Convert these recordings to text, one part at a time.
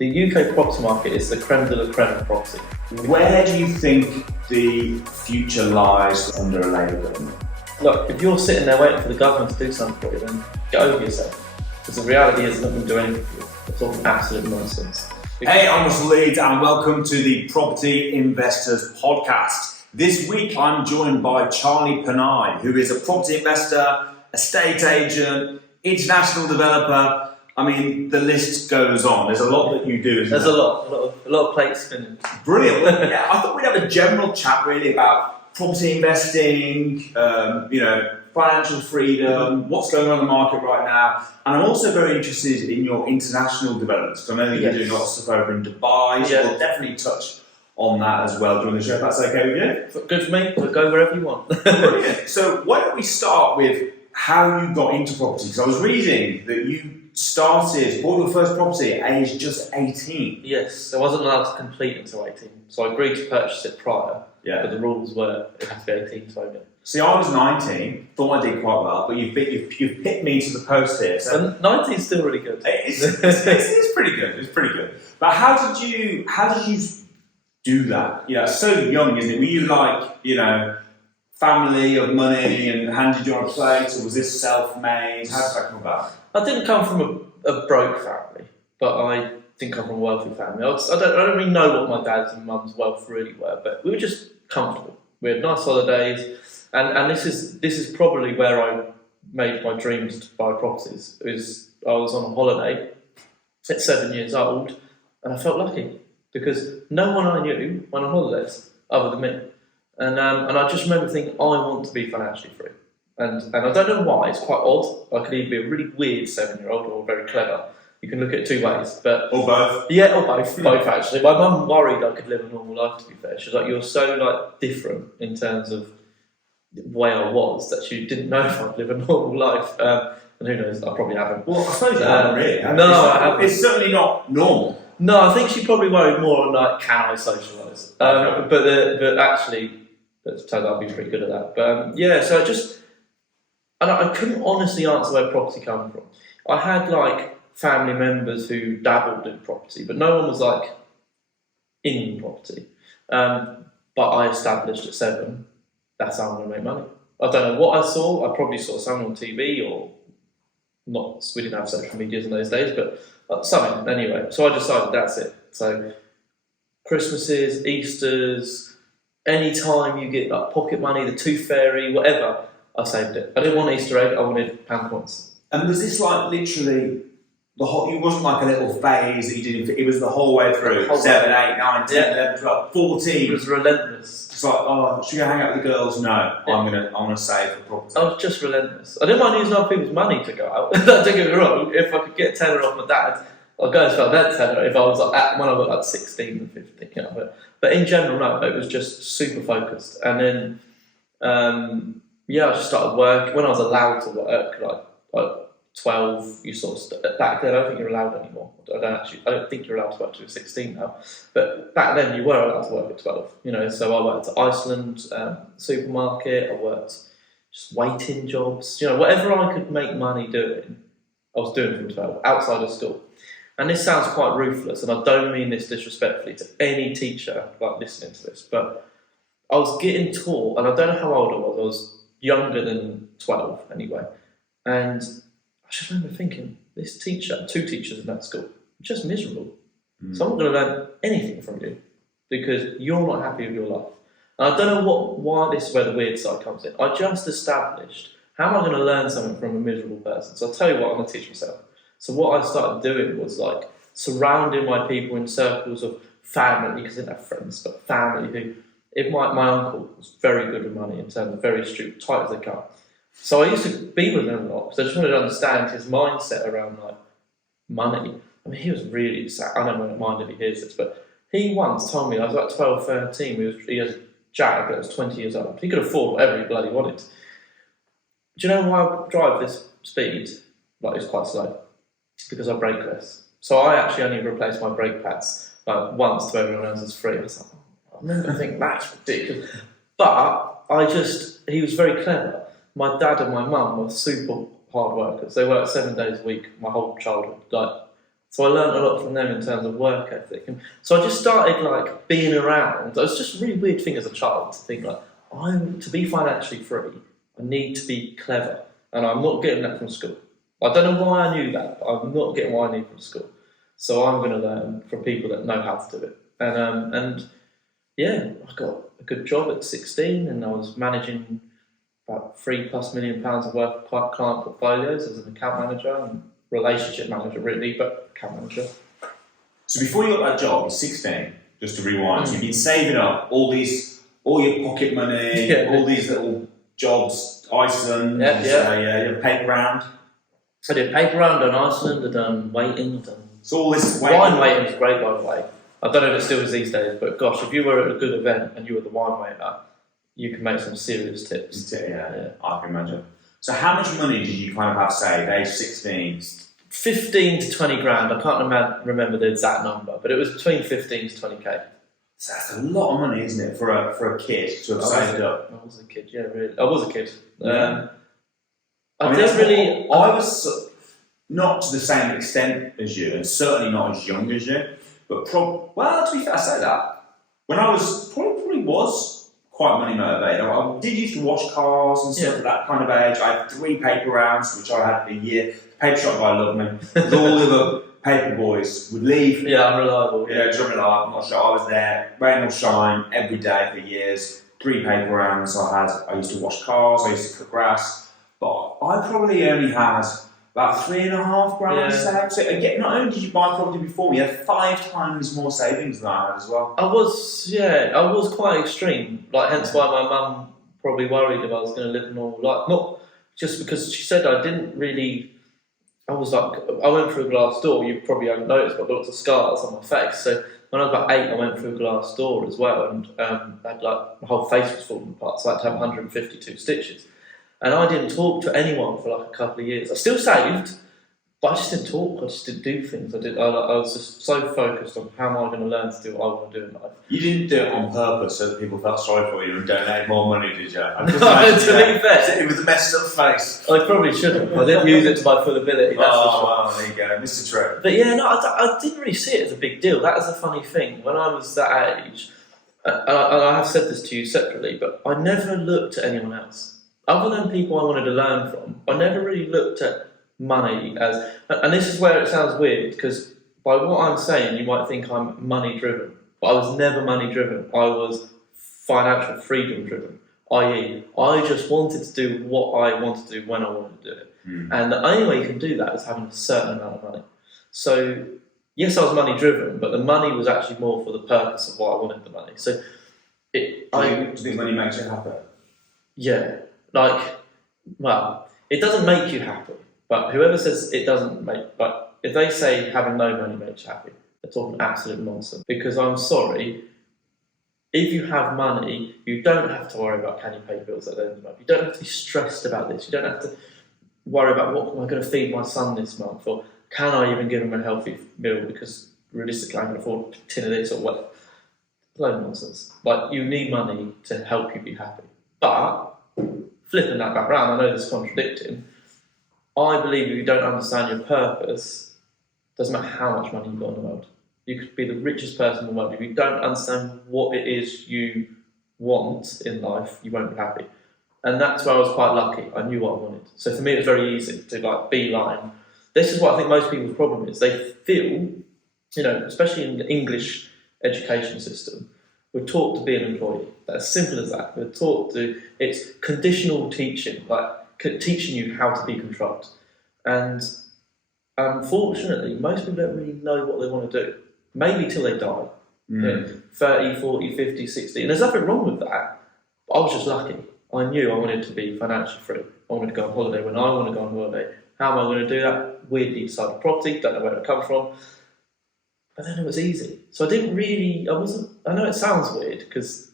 The UK property market is the creme de la creme of property. Where do you think the future lies under a Labour government? Look, if you're sitting there waiting for the government to do something for you, then get over yourself. Because the reality is they're not going to do anything for you. It's all absolute nonsense. Hey, I'm Russell Leeds and welcome to the Property Investors Podcast. This week I'm joined by Charlie Pennine, who is a property investor, estate agent, international developer. I mean, the list goes on. There's a lot that you do, isn't there? There's a lot of plates spinning. Brilliant. Well, yeah, I thought we'd have a general chat really about property investing, financial freedom, what's going on in the market right now. And I'm also very interested in your international developments. I know that you're doing a lot of stuff over in Dubai, so we'll definitely touch on that as well during the show, if that's okay with you. Good for me. We'll go wherever you want. Brilliant. So why don't we start with how you got into property? Because I was reading that you bought your first property at age just 18. Yes, I wasn't allowed to complete until 18. So I agreed to purchase it prior, but the rules were it had to be 18 to own it. See, I was 19, thought I did quite well, but you've hit me to the post here. So 19 is still really good. It's pretty good. It's pretty good. But how did you do that? Yeah, so young, isn't it? Were you like, family of money and handed you on a plate, or was this self-made? How did that come about? I didn't come from a broke family, but I didn't come from a wealthy family. I don't really know what my dad's and mum's wealth really were, but we were just comfortable. We had nice holidays, and this is probably where I made my dreams to buy properties. I was on a holiday at 7 years old, and I felt lucky because no one I knew went on holidays other than me. And I just remember thinking, I want to be financially free. And I don't know why, it's quite odd. I could either be a really weird 7-year-old or very clever. You can look at it two ways. Or both. Yeah, or both. Both, actually. My mum worried I could live a normal life, to be fair. She was like, you're so different in terms of the way I was that she didn't know if I'd live a normal life. And who knows, I probably haven't. Well, I suppose you haven't really. No, I haven't. It's certainly not normal. No, I think she probably worried more on can I socialise? But actually, it turns out I've been pretty good at that. But so I couldn't honestly answer where property came from. I had family members who dabbled in property, but no one was in property. But I established at 7, that's how I'm going to make money. I don't know what I saw. I probably saw something on TV or not. We didn't have social medias in those days, but something anyway. So I decided that's it. So Christmases, Easters, any time you get pocket money, the tooth fairy, whatever, I saved it. I didn't want Easter egg, I wanted pound coins. And was this literally the whole, it wasn't like a little phase that you did, it was the whole way through, 7, 8, 9, 10, 11, 12, 14. It was relentless. It's like, should we go hang out with the girls? No, I'm gonna save for property. I was just relentless. I didn't mind using other people's money to go out. Don't get me wrong, if I could get a tenner off my dad, I'd go and spend that tenner if I was when I was 16 and 15, But in general, no, it was just super focused. And then, I just started work. When I was allowed to work, like 12, you back then I don't think you're allowed anymore. I don't think you're allowed to work till you're 16 now. But back then you were allowed to work at 12. So I worked at Iceland supermarket, I worked just waiting jobs, whatever I could make money doing, I was doing from 12, outside of school. And this sounds quite ruthless, and I don't mean this disrespectfully to any teacher listening to this, but I was getting taught, and I don't know how old I was younger than 12 anyway, and I just remember thinking, this teacher, 2 teachers in that school, are just miserable. So I'm not going to learn anything from you because you're not happy with your life. And I don't know why this is where the weird side comes in. I just established, how am I going to learn something from a miserable person? So I'll tell you what, I'm going to teach myself. So what I started doing was surrounding my people in circles of family, because I didn't have friends, but family who, if my uncle was very good with money in terms of very astute, tight as they come. So I used to be with him a lot because I just wanted to understand his mindset around money. I mean, he was really sad. I don't mind if he hears this, but he once told me, I was 12, 13, he has a Jag that was 20 years old. He could afford whatever he bloody wanted. Do you know why I drive this speed? It's quite slow. Because I brake less. So I actually only replaced my brake pads once to everyone else's free. I was like, I remember thinking that's ridiculous. But he was very clever. My dad and my mum were super hard workers. They worked 7 days a week my whole childhood. So I learned a lot from them in terms of work ethic. And so I just started like being around. It was just a really weird thing as a child to think like, to be financially free, I need to be clever. And I'm not getting that from school. I don't know why I knew that, but I'm not getting what I need from school. So I'm going to learn from people that know how to do it. And yeah, I got a good job at 16 and I was managing about £3+ million worth of client portfolios as an account manager and relationship manager really, but account manager. So before you got that job, you're 16, just to rewind, so you've been saving up all your pocket money, all these little jobs, Iceland, you have a paper round. I did paper round on Iceland, I'd done waiting, I'd done... So all this wine waiting is great, by the way. I don't know if it still is these days, but gosh, if you were at a good event and you were the wine waiter, you can make some serious tips. Yeah, I can imagine. So how much money did you kind of have saved, age 16? 15 to 20 grand. I can't remember the exact number, but it was between 15 to 20k. So that's a lot of money, isn't it, for a kid to have saved up? I was a kid, yeah, really. I was a kid. Yeah. I was not to the same extent as you, and certainly not as young as you, but to be fair, I say that. When I was, probably was quite money motivated. I did used to wash cars and stuff at that kind of age. I had 3 paper rounds, which I had a year. Paper shop guy loved me. All the other paper boys would leave. Yeah, unreliable. Yeah, just unreliable. I'm not sure. I was there, rain or shine, every day for years. 3 paper rounds I used to wash cars, I used to cut grass. But I probably only had about 3.5 grand saved. So again, not only did you buy property before me, you had 5 times more savings than I had as well. I was quite extreme. Like, hence why my mum probably worried if I was going to live a normal life. Not just because she said I didn't really. I was like, I went through a glass door. You probably haven't noticed, but I've got lots of scars on my face. So when I was about 8, I went through a glass door as well, and had like my whole face was falling apart. So I had to have 152 stitches. And I didn't talk to anyone for like a couple of years. I still saved, but I just didn't talk. I just didn't do things. I was just so focused on how am I going to learn to do what I want to do in life. You didn't do it on purpose so that people felt sorry for you and donate more money, did you? To be fair, sitting with a messed up face. I probably shouldn't. I didn't use it to my full ability. That's for sure. Well, there you go, Mr. Trick. But yeah, no, I didn't really see it as a big deal. That is a funny thing. When I was that age, and I have said this to you separately, but I never looked at anyone else. Other than people I wanted to learn from, I never really looked at money as... And this is where it sounds weird, because by what I'm saying, you might think I'm money-driven. But I was never money-driven. I was financial freedom-driven. I.e., I just wanted to do what I wanted to do when I wanted to do it. And the only way you can do that is having a certain amount of money. So, yes, I was money-driven, but the money was actually more for the purpose of why I wanted the money. So, do you think money makes you happy? Yeah. It doesn't make you happy, but whoever says it doesn't make, but if they say having no money makes you happy, they're talking absolute nonsense. Because I'm sorry, if you have money, you don't have to worry about can you pay bills at the end of the month. You don't have to be stressed about this. You don't have to worry about what am I going to feed my son this month, or can I even give him a healthy meal because realistically I can afford a tin of this or what. Load of nonsense. Like, you need money to help you be happy. But flipping that back round, I know this is contradicting. I believe if you don't understand your purpose, it doesn't matter how much money you've got in the world. You could be the richest person in the world. If you don't understand what it is you want in life, you won't be happy. And that's where I was quite lucky. I knew what I wanted. So for me, it was very easy to beeline. This is what I think most people's problem is. They feel, especially in the English education system, we're taught to be an employee. That's as simple as that. We're taught to, it's conditional teaching, like teaching you how to be controlled. And unfortunately, most people don't really know what they want to do. Maybe till they die. 30, 40, 50, 60. And there's nothing wrong with that. But I was just lucky. I knew I wanted to be financially free. I wanted to go on holiday when I want to go on holiday. How am I going to do that? Weirdly decided property, don't know where it come from. But then it was easy. So I know it sounds weird, because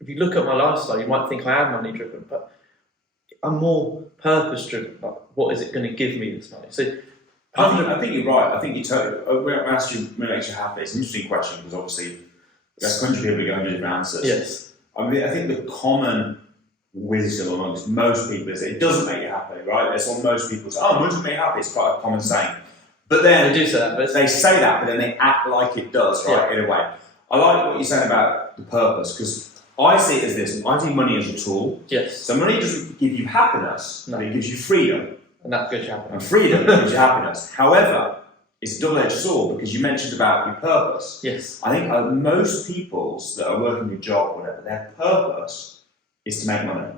if you look at my lifestyle, you might think I am money driven, but I'm more purpose driven. Like, what is it going to give me this money? So I think you're right. I think you totally. When I asked you what makes you happy, it's an interesting question, because obviously there's 100 people who get 100 different answers. Yes. I think the common wisdom amongst most people is that it doesn't make you happy, right? That's what most people say. Oh, it doesn't make you happy. It's quite a common saying. But then They do say that, but they say that, but then they act like it does, right? In a way. I like what you're saying about the purpose, because I see it as this. I see money as a tool. yes, So money doesn't give you happiness, No. but it gives you freedom. and that gives you And happiness. freedom gives you happiness. However, it's a double-edged sword, because you mentioned about your purpose. Yes, I think most people's that are working a job, or whatever, their purpose is to make money.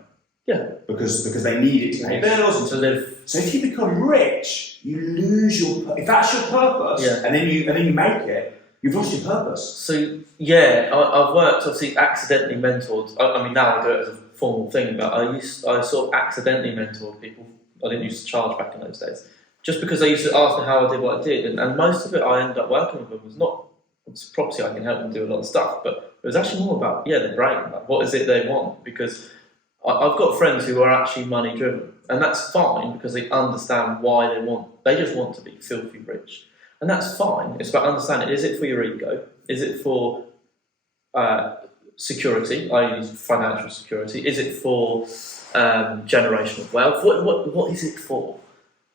Yeah. Because they need it to pay bills and to live. so if you become rich, you lose your. If that's your purpose, Yeah. and then you make it, you've lost your purpose. So yeah, I've worked, obviously accidentally mentored. I mean now I do it as a formal thing, but I sort of accidentally mentored people. I didn't used to charge back in those days, just because they used to ask me how I did what I did, and most of it I ended up working with them was not. It's property, I can help them do a lot of stuff, but it was actually more about the brain. Like, what is it they want? Because I've got friends who are actually money driven, and that's fine because they understand why they want. They just want to be filthy rich, and that's fine. It's about understanding: is it for your ego? Is it for security, i.e., financial security? Is it for generational wealth? What is it for?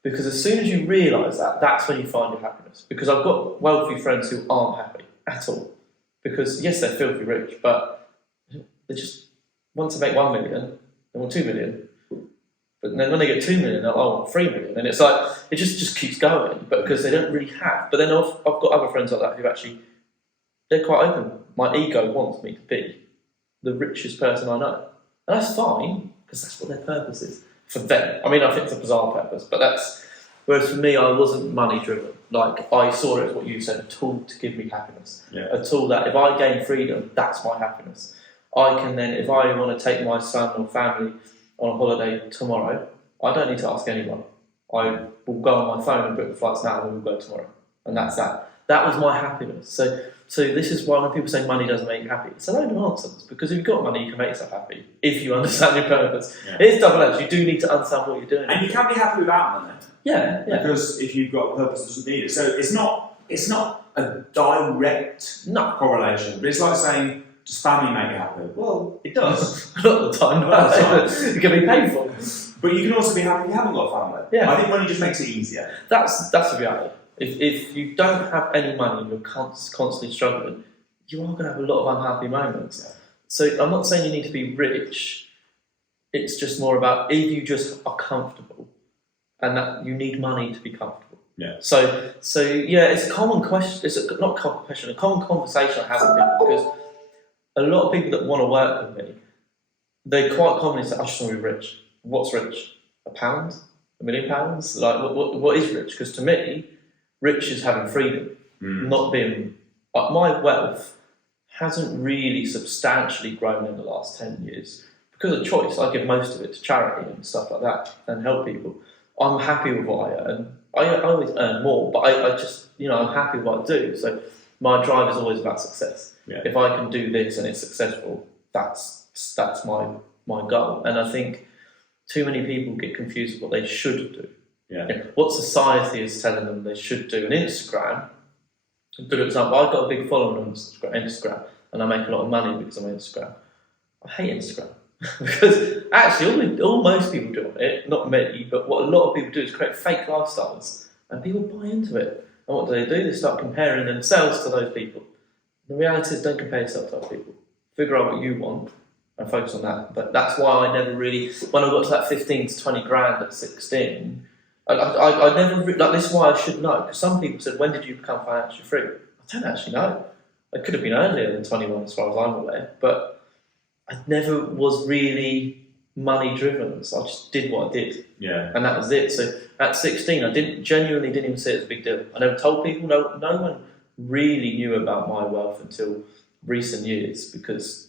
Because as soon as you realise that, that's when you find your happiness. Because I've got wealthy friends who aren't happy at all. Because yes, they're filthy rich, but they just want to make 1 million, they want 2 million. But then when they get 2 million, they're like, oh, I want 3 million. And it's like, it just keeps going, but because they don't really have. But then I've got other friends like that who actually, they're quite open. My ego wants me to be the richest person I know. And that's fine, because that's what their purpose is for them. I mean, I think it's a bizarre purpose, but that's, whereas for me, I wasn't money driven. Like, I saw it as what you said, a tool to give me happiness. Yeah. A tool that if I gain freedom, that's my happiness. I can then, if I want to take my son or family on a holiday tomorrow, I don't need to ask anyone. I will go on my phone and book the flights now and we'll go tomorrow. And that's that. That was my happiness. So this is why when people say money doesn't make you happy, it's a load of nonsense, because if you've got money, you can make yourself happy if you understand your purpose. Yeah. It's double-edged. You do need to understand what you're doing. And you can be happy without money. Yeah. Because if you've got a purpose, it doesn't need it. So it's not a direct correlation, but it's like saying, does family make you happy? Well, it does. Not all the time. Not all the time. It can be painful. But you can also be happy if you haven't got a family. Yeah. I think money just makes it easier. That's the reality. If you don't have any money and you're constantly struggling, you are going to have a lot of unhappy moments. Yeah. So I'm not saying you need to be rich. It's just more about if you just are comfortable, and that you need money to be comfortable. Yeah. So yeah, it's a common question. It's not a common question. A common conversation I have with people, because a lot of people that want to work with me, they quite commonly say, "I just want to be rich." What's rich? £1? £1 million? Like what is rich? Because to me, rich is having freedom, not being. My wealth hasn't really substantially grown in the last 10 years because of choice. I give most of it to charity and stuff like that and help people. I'm happy with what I earn. I always earn more, but I just, I'm happy with what I do. So my drive is always about success. Yeah. If I can do this and it's successful, that's my goal. And I think too many people get confused with what they should do. Yeah. What society is telling them they should do. And Instagram, a good example, I've got a big following on Instagram, and I make a lot of money because I'm on Instagram. I hate Instagram. Because actually, all most people do on it, not me, but what a lot of people do is create fake lifestyles, and people buy into it. And what do? They start comparing themselves to those people. The reality is, don't compare yourself to other people. Figure out what you want and focus on that. But that's why I never really, when I got to that 15 to 20 grand at 16, I never, this is why I should know, because some people said, when did you become financially free? I don't actually know. It could have been earlier than 21 as far as I'm aware, but I never was really money driven, so I just did what I did. Yeah. And that was it. So at 16, I genuinely didn't even see it as a big deal. I never told people, no one really knew about my wealth until recent years, because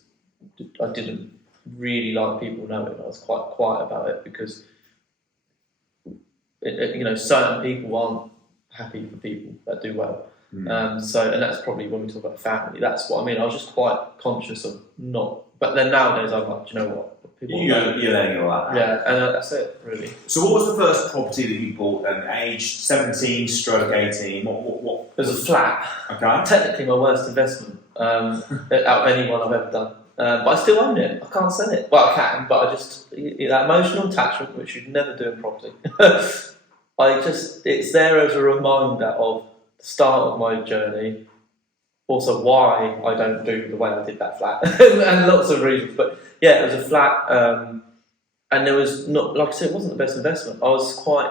I didn't really like people knowing. I was quite quiet about it, because certain people aren't happy for people that do well. And that's probably when we talk about family. That's what I mean. I was just quite conscious of not. But then nowadays I'm like, do you know what? People You're letting it all out. Yeah, and that's it really. So what was the first property that you bought at age 17 stroke 18? What? It was a flat. Okay. Technically my worst investment out of anyone I've ever done. But I still own it. I can't sell it. Well, I can, but I just that emotional attachment, which you'd never do in property. it's there as a reminder of the start of my journey, also why I don't do the way I did that flat, and lots of reasons. But yeah, it was a flat, and there was not, like I said, it wasn't the best investment. I was quite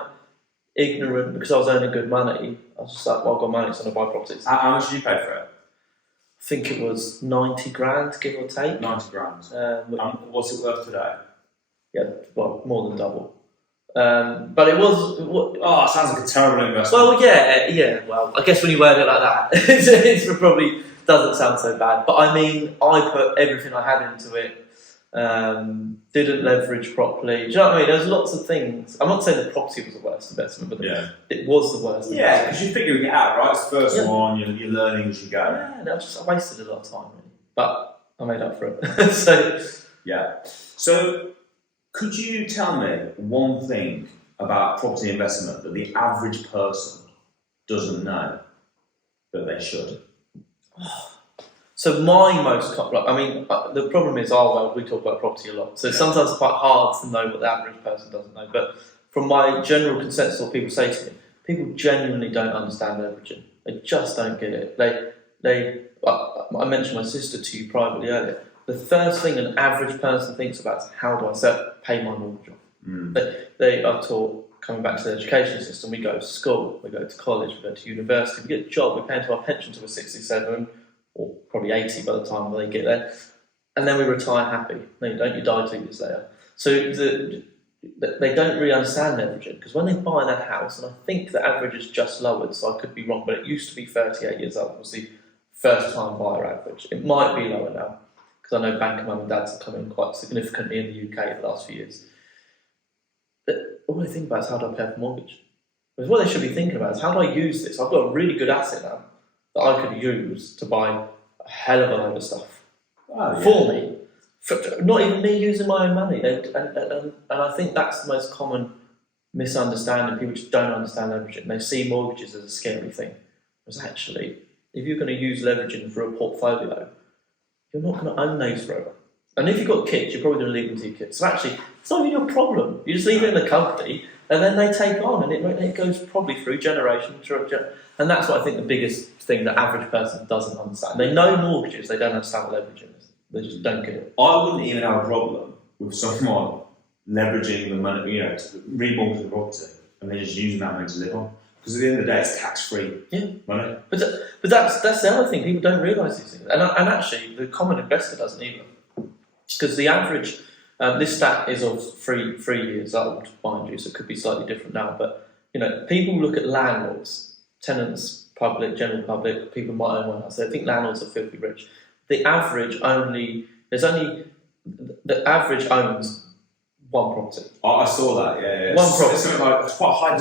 ignorant because I was earning good money. I was just like, well, I've got money, so I'm going to buy properties. How much did you pay for it? I think it was 90 grand, give or take. 90 grand. What's it worth today? Yeah, well, more than double. But it was. Oh, it sounds like a terrible investment. Well, yeah. Well, I guess when you word it like that, it probably doesn't sound so bad. But I mean, I put everything I had into it. Didn't leverage properly. Do you know what I mean? There's lots of things. I'm not saying the property was the worst investment, but it was the worst. Yeah, because you're figuring it out, right? It's the first one. You're learning as you go. Yeah, no, I wasted a lot of time, really. But I made up for it. So, could you tell me one thing about property investment that the average person doesn't know that they should? So my most, the problem is, we talk about property a lot. So sometimes it's quite hard to know what the average person doesn't know. But from my general consensus, what people say to me, people genuinely don't understand leveraging. They just don't get it. I mentioned my sister to you privately earlier. The first thing an average person thinks about is, how do I pay my mortgage off? They are taught, coming back to the education system, we go to school, we go to college, we go to university, we get a job, we pay into our pension until we're 67, or probably 80 by the time they get there, and then we retire happy. No, you don't, you die 2 years later. So they don't really understand leveraging, because when they buy their house, and I think the average is just lowered, so I could be wrong, but it used to be 38 years old was the first time buyer average. It might be lower now, because I know banker mum and dads have come in quite significantly in the UK in the last few years. But all they think about is, how do I pay off the mortgage? Because what they should be thinking about is, how do I use this? I've got a really good asset now that I could use to buy a hell of a load of stuff for me. Not even me using my own money. And I think that's the most common misunderstanding. People just don't understand leveraging. They see mortgages as a scary thing. Whereas actually, if you're going to use leveraging for a portfolio, you're not going to own those forever. And if you've got kids, you're probably going to leave them to your kids. So actually, it's not even your problem. You just leave it in the company, and then they take on, and it goes probably through generation. And that's what I think the biggest thing the average person doesn't understand. They know mortgages, they don't understand what leveraging is. They just don't get it. I wouldn't even have a problem with someone leveraging the money, to remortgage the property, and then just using that money to live on. Because at the end of the day, it's tax-free money. But that's the other thing. People don't realise these things. And actually, the common investor doesn't either. Because the average, this stat is of three years old, mind you, so it could be slightly different now. But, people look at landlords, tenants, public, general public, people might own one house. They think landlords are filthy rich. The average owns one property. Oh, I saw that, yeah. One property. It's quite high.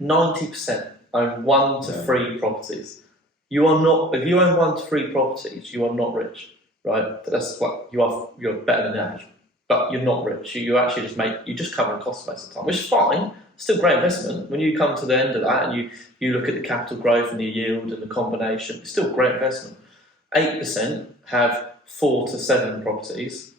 90% own 1 to 3 properties. You are not. If you own 1 to 3 properties, you are not rich, right? That's what you are. You're better than the average, but you're not rich. You actually you just cover costs most of the time, which is fine. Still great investment. When you come to the end of that and you look at the capital growth and the yield and the combination, it's still great investment. 8% have 4 to 7 properties,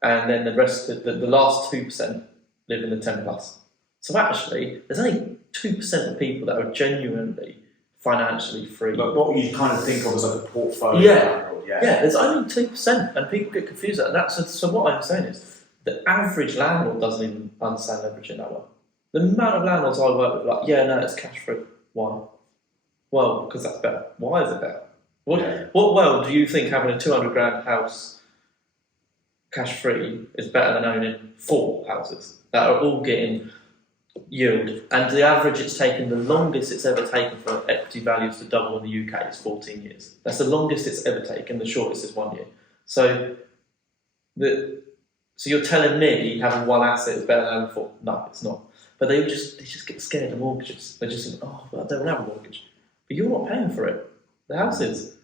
and then the rest, the last 2% live in the 10 plus. So actually, there's only 2% of people that are genuinely financially free. Like what you kind of think of as like a portfolio. Yeah, there's only 2%, and people get confused. And so what I'm saying is, the average landlord doesn't even understand leveraging that well. The amount of landlords I work with, it's cash free. Why? Well, because that's better. Why is it better? What world do you think having a 200 grand house cash free is better than owning 4 houses that are all getting yield? And the average it's taken, the longest it's ever taken for equity values to double in the UK is 14 years. That's the longest it's ever taken. The shortest is 1 year. So you're telling me having 1 asset is better than having 4? No, it's not. But they just get scared of mortgages. They just think, I don't have a mortgage. But you're not paying for it. The house is.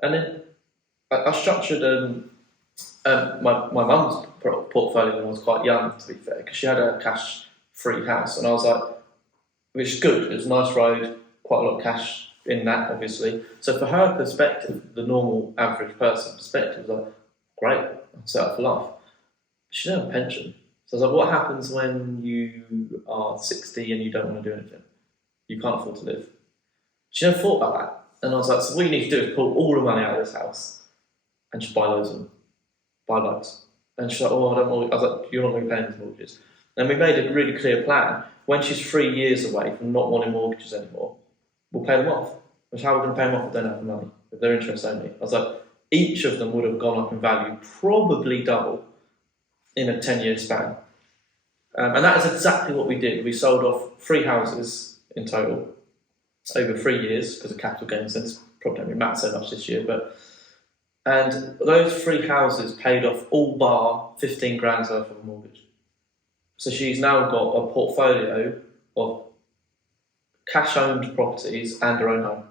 And then I structured my mum's portfolio when I was quite young, to be fair, because she had a cash-free house. And I was like, which is good. It was a nice road, quite a lot of cash in that, obviously. So for her perspective, the normal average person perspective was like, great, I'm set up for life. She didn't have a pension. So I was like, what happens when you are 60 and you don't want to do anything? You can't afford to live. She never thought about that. And I was like, so what you need to do is pull all the money out of this house and just buy loads of them. Buy loads. And she's like, oh, I don't want. I was like, you're not going to be paying these mortgages. And we made a really clear plan. When she's 3 years away from not wanting mortgages anymore, we'll pay them off. Which how are we going to pay them off if they don't have the money? If they're interest only. I was like, each of them would have gone up in value, probably double in a 10-year span. And that is exactly what we did. We sold off 3 houses in total over 3 years because of capital gains. And it's probably don't matter so much this year, and those 3 houses paid off all bar 15 grand's worth of a mortgage. So she's now got a portfolio of cash-owned properties and her own home.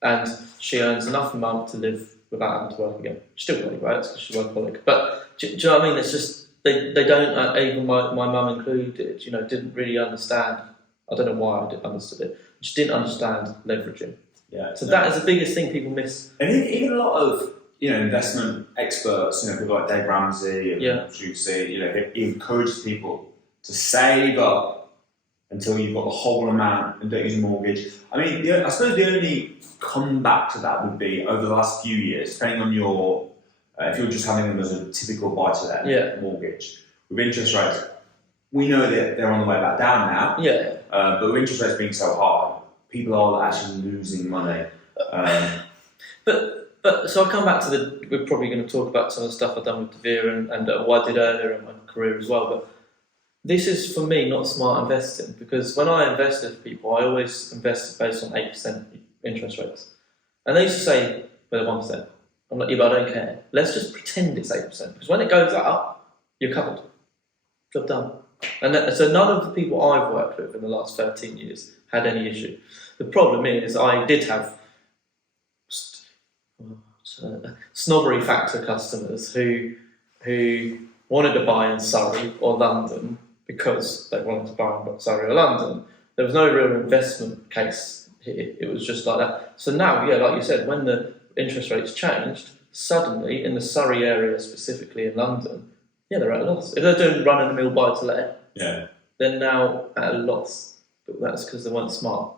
And she earns enough a month to live without having to work again. She still works, right? Because she's a workaholic. But do you know what I mean? It's just, they don't, even my mum included, didn't really understand. I don't know why I didn't understand it. She didn't understand leveraging. Yeah. So that is the biggest thing people miss. And even a lot of investment experts, people like Dave Ramsey and Juicy, he encourages people to save up until you've got the whole amount and don't use a mortgage. I mean, I suppose the only comeback to that would be over the last few years, depending on your, if you're just having them as a typical buy-to-let mortgage, with interest rates, we know that they're on the way back down now. Yeah. But with interest rates being so high, people are actually losing money. But so I'll come back to we're probably going to talk about some of the stuff I've done with deVere and what I did earlier in my career as well. But this is, for me, not smart investing, because when I invested with people, I always invested based on 8% interest rates. And they used to say, well, 1%. I'm like, yeah, but I don't care. Let's just pretend it's 8%, because when it goes up, you're covered. Job done. And so none of the people I've worked with in the last 13 years had any issue. The problem is I did have snobbery factor customers who wanted to buy in Surrey or London because they wanted to buy in Surrey or London. There was no real investment case here. It was just like that. So now, like you said, when the interest rates changed, suddenly in the Surrey area, specifically in London, they're at a loss. If they're doing run-of-the-mill buy-to-let, they're now at a loss. But that's because they weren't smart.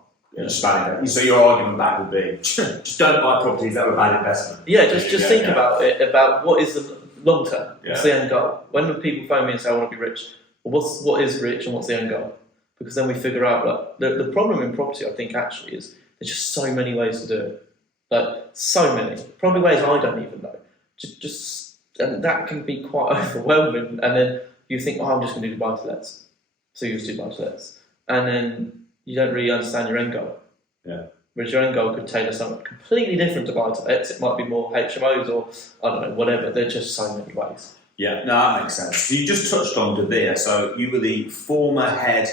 So your argument back would be, just don't buy properties that were bad investment. Yeah, just think about it, about what is the long term, what's the end goal. When people phone me and say, I want to be rich, well, what is rich and what's the end goal? Because then we figure out, the problem in property, I think, actually, is there's just so many ways to do it. So many. Probably ways I don't even know. And that can be quite overwhelming. And then you think, I'm just going to do buy-to-lets. So you just do buy-to-lets. And then you don't really understand your end goal. Yeah. Whereas your end goal could tailor something completely different to buy-to-lets. It might be more HMOs or, I don't know, whatever. There's just so many ways. Yeah, no, that makes sense. So you just touched on deVere. So you were the former head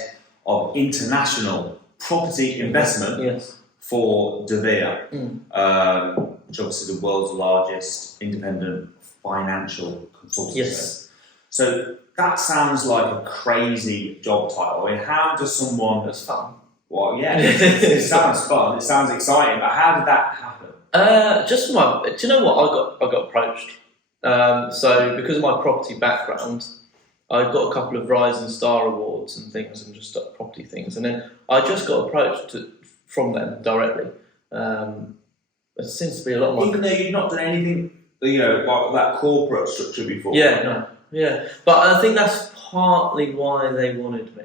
of international property investment for deVere, which obviously is the world's largest independent financial consultancy. Yes. So that sounds like a crazy job title. I mean, how does someone... It's fun. Well, yeah, it sounds fun. It sounds exciting. But how did that happen? Do you know what? I got approached. So because of my property background, I got a couple of Rising Star awards and things, and just property things, and then I just got approached from them directly. There seems to be a lot more. Even though you've not done anything, like that corporate structure before. But I think that's partly why they wanted me,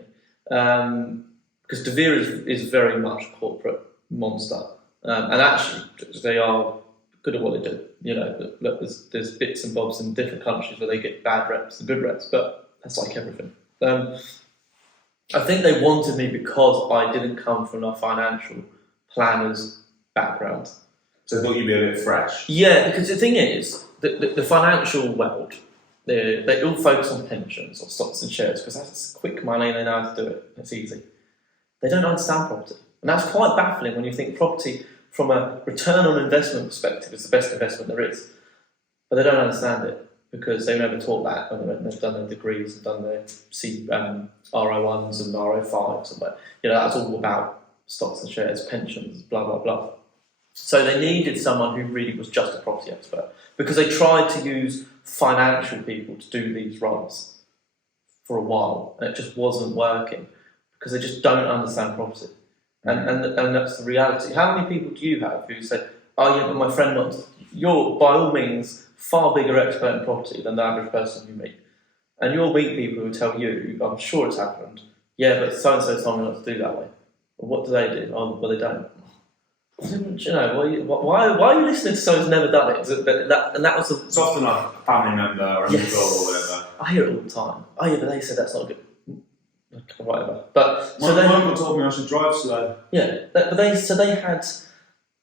because deVere is very much a corporate monster, and actually they are good at what they do. Look, there's bits and bobs in different countries where they get bad reps and good reps, but that's like everything. I think they wanted me because I didn't come from a financial planner's background. So they thought you'd be a bit fresh. Yeah, because the thing is, the financial world, they all focus on pensions or stocks and shares because that's quick money and they know how to do it. It's easy. They don't understand property. And that's quite baffling when you think property, from a return on investment perspective, is the best investment there is. But they don't understand it because they were never taught that when they've done their degrees and done their RO1s and RO5s. And that's all about stocks and shares, pensions, blah, blah, blah. So they needed someone who really was just a property expert because they tried to use financial people to do these roles for a while, and it just wasn't working because they just don't understand property. And that's the reality. How many people do you have who say, "Oh yeah, but my friend wants"? You're by all means far bigger expert in property than the average person you meet, and you'll meet people who tell you, "I'm sure it's happened. Yeah, but so and so told me not to do that way." Well, what do they do? Oh, well, they don't. You know, why are you listening to someone who's never done it? And that was It's often a family member or a uncle or whatever. I hear it all the time. Oh yeah, but they said that's not good. Whatever. But my uncle told me I should drive slow. Yeah, but they had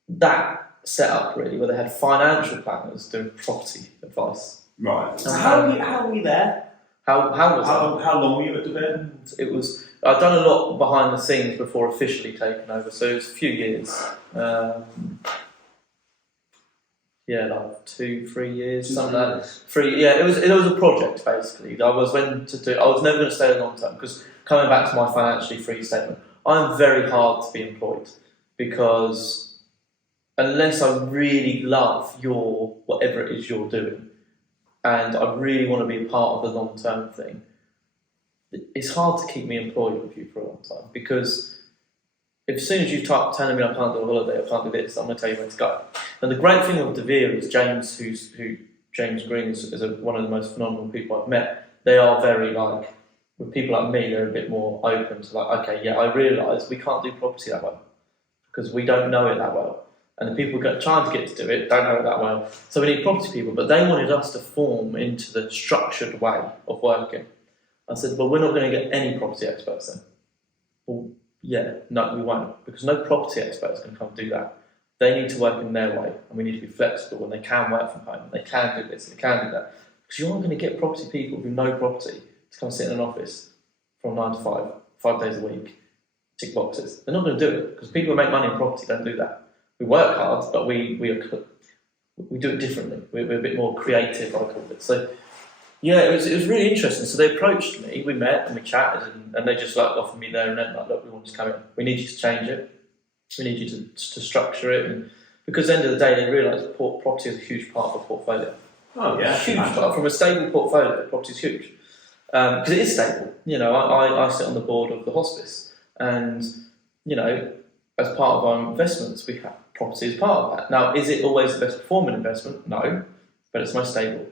that set up really, where they had financial planners doing property advice. Right. So how are we there? How long were you at deVere's? It was. I'd done a lot behind the scenes before officially taking over, so it was a few years. Yeah, like 2-3 years, something like that. 3. Yeah, it was a project basically. I was never going to stay a long term because coming back to my financially free statement, I'm very hard to be employed because unless I really love whatever it is you're doing, and I really want to be a part of the long term thing, it's hard to keep me employed with you for a long time because as soon as you start telling me I can't do a holiday, I can't do this, I'm going to tell you where to go. And the great thing with deVere's is James Green is one of the most phenomenal people I've met. They are very with people like me, they're a bit more open to okay, yeah, I realise we can't do property that well because we don't know it that well. And the people trying to get to do it don't know it that well. So we need property people, but they wanted us to form into the structured way of working. I said, well, we're not going to get any property experts then. Well, yeah, no, we won't, because no property expert is going to come do that. They need to work in their way, and we need to be flexible, and they can work from home, and they can do this, and they can do that. Because you're not going to get property people who know property to come sit in an office from 9 to 5 days a week, tick boxes. They're not going to do it, because people who make money in property don't do that. We work hard, but we do it differently. We're a bit more creative, I call it. So, yeah, it was really interesting. So they approached me, we met and we chatted, and they just offered me there and then, look, we want you to come in. We need you to change it. We need you to structure it. And because at the end of the day, they realised property is a huge part of the portfolio. Oh, yeah. Huge part. From a stable portfolio, property is huge. Because it is stable. You know, I sit on the board of the hospice, and, you know, as part of our investments, we have property as part of that. Now, is it always the best performing investment? No, but it's most stable.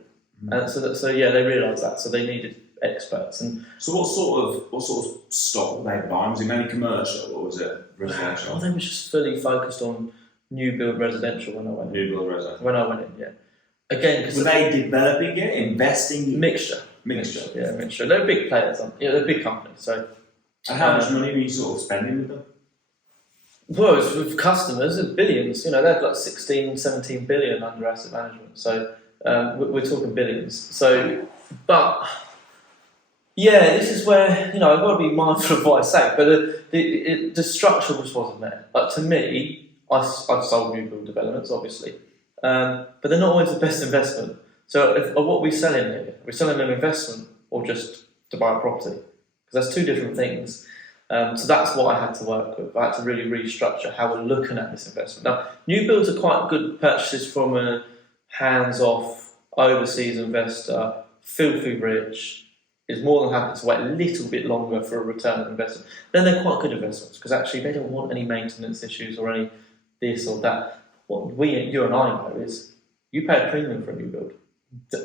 And so they realised that. So they needed experts. And so, what sort of stock were they buying? Was it mainly commercial or was it residential? They were just fully focused on new build residential when I went in. New build residential. When I went in, yeah. Again, because were they developing it, investing? Mixture. Yeah, mixture. They're big players. They're big companies. So. And how much money were you sort of spending with them? Well, it's with customers, it's billions. You know, they've got 16, 17 billion under asset management. So we're talking billions. So, but yeah, this is where, you know, I've got to be mindful of what I say. But the structure just wasn't there. Like to me, I've sold new build developments, obviously, but they're not always the best investment. So, what we're selling here, we're selling an investment or just to buy a property, because that's two different things. So that's what I had to work with. I had to really restructure how we're looking at this investment. Now, new builds are quite good purchases from a hands-off overseas investor, filthy rich, is more than happy to wait a little bit longer for a return on investment. Then they're quite good investments because actually they don't want any maintenance issues or any this or that. What you and I know is you pay a premium for a new build,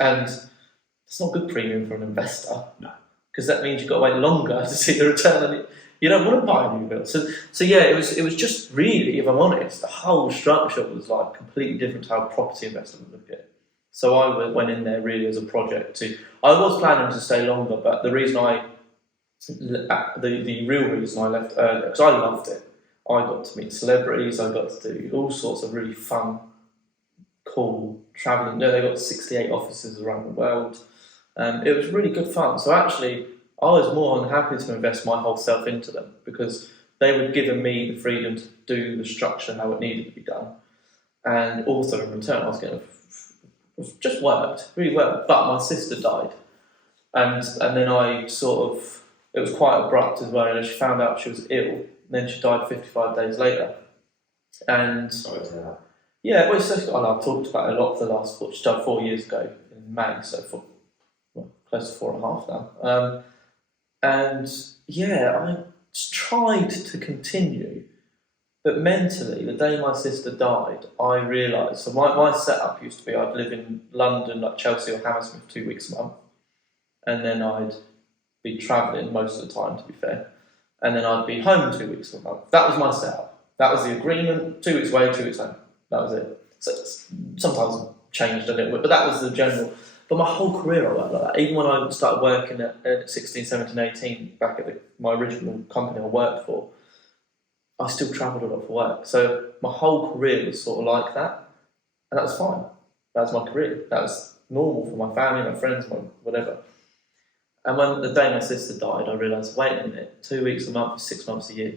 and it's not good premium for an investor. No, because that means you've got to wait longer to see the return on it. You don't want to buy a new build. So yeah, it was just really, if I'm honest, the whole structure was like completely different to how a property investor would look at it. So I went in there really as a project I was planning to stay longer, but the reason the real reason I left earlier, because I loved it. I got to meet celebrities, I got to do all sorts of really fun, cool travelling. They got 68 offices around the world. It was really good fun. So actually, I was more than happy to invest my whole self into them because they were giving me the freedom to do the structure how it needed to be done. And also in return, I was getting it just worked, really worked. But my sister died. And then it was quite abrupt as well. She found out she was ill, and then she died 55 days later. And sorry to hear that. Yeah, well, I've talked about it a lot for the last, she died 4 years ago in May, so close to 4.5 now. And yeah, I tried to continue, but mentally, the day my sister died, I realised. So my setup used to be I'd live in London, like Chelsea or Hammersmith, 2 weeks a month, and then I'd be travelling most of the time, to be fair, and then I'd be home 2 weeks a month. That was my setup. That was the agreement. 2 weeks away, 2 weeks home. That was it. So it's sometimes changed a little bit, but that was the general. But my whole career I worked like that. Even when I started working at 16, 17, 18, back at my original company I worked for, I still travelled a lot for work. So my whole career was sort of like that, and that was fine. That was my career. That was normal for my family, my friends, my whatever. And when the day my sister died, I realised, wait a minute, 2 weeks a month is 6 months a year.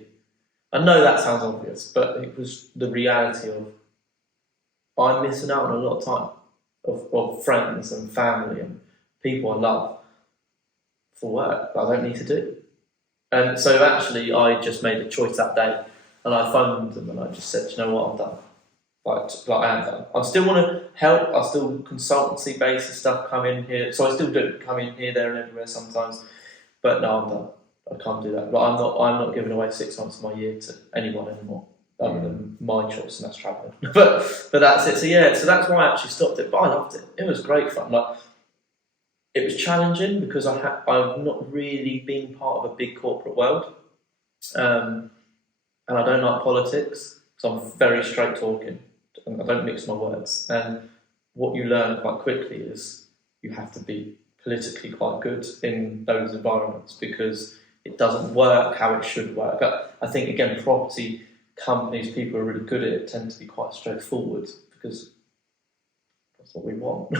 I know that sounds obvious, but it was the reality of I'm missing out on a lot of time of friends and family and people I love for work that I don't need to do. And so actually I just made a choice that day, and I phoned them and I just said, you know what, I'm done. Like I am done. I still want to help, I still consultancy basis stuff come in here, so I still do come in here, there and everywhere sometimes, but no, I'm done. I can't do that. But I'm not giving away 6 months of my year to anyone anymore, other than my choice, and that's travelling. but that's it. So yeah, so that's why I actually stopped it. But I loved it. It was great fun. Like, it was challenging because I've not really been part of a big corporate world, and I don't like politics, so I'm very straight talking. I don't mix my words. And what you learn quite quickly is you have to be politically quite good in those environments because it doesn't work how it should work. I think, again, property companies, people who are really good at it, tend to be quite straightforward because that's what we want.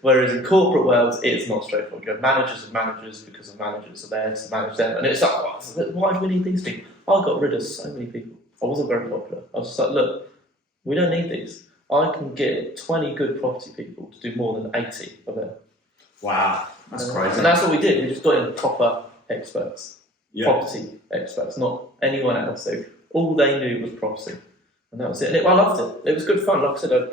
Whereas in corporate worlds, it's not straightforward. You have managers and managers because the managers are there to manage them. And it's like, why do we need these people? I got rid of so many people. I wasn't very popular. I was just like, look, we don't need these. I can get 20 good property people to do more than 80 of them. Wow, that's crazy. And that's what we did. We just got in proper experts, property experts, not anyone else. So all they knew was property, and that was it. And I loved it. It was good fun. Like I said, oh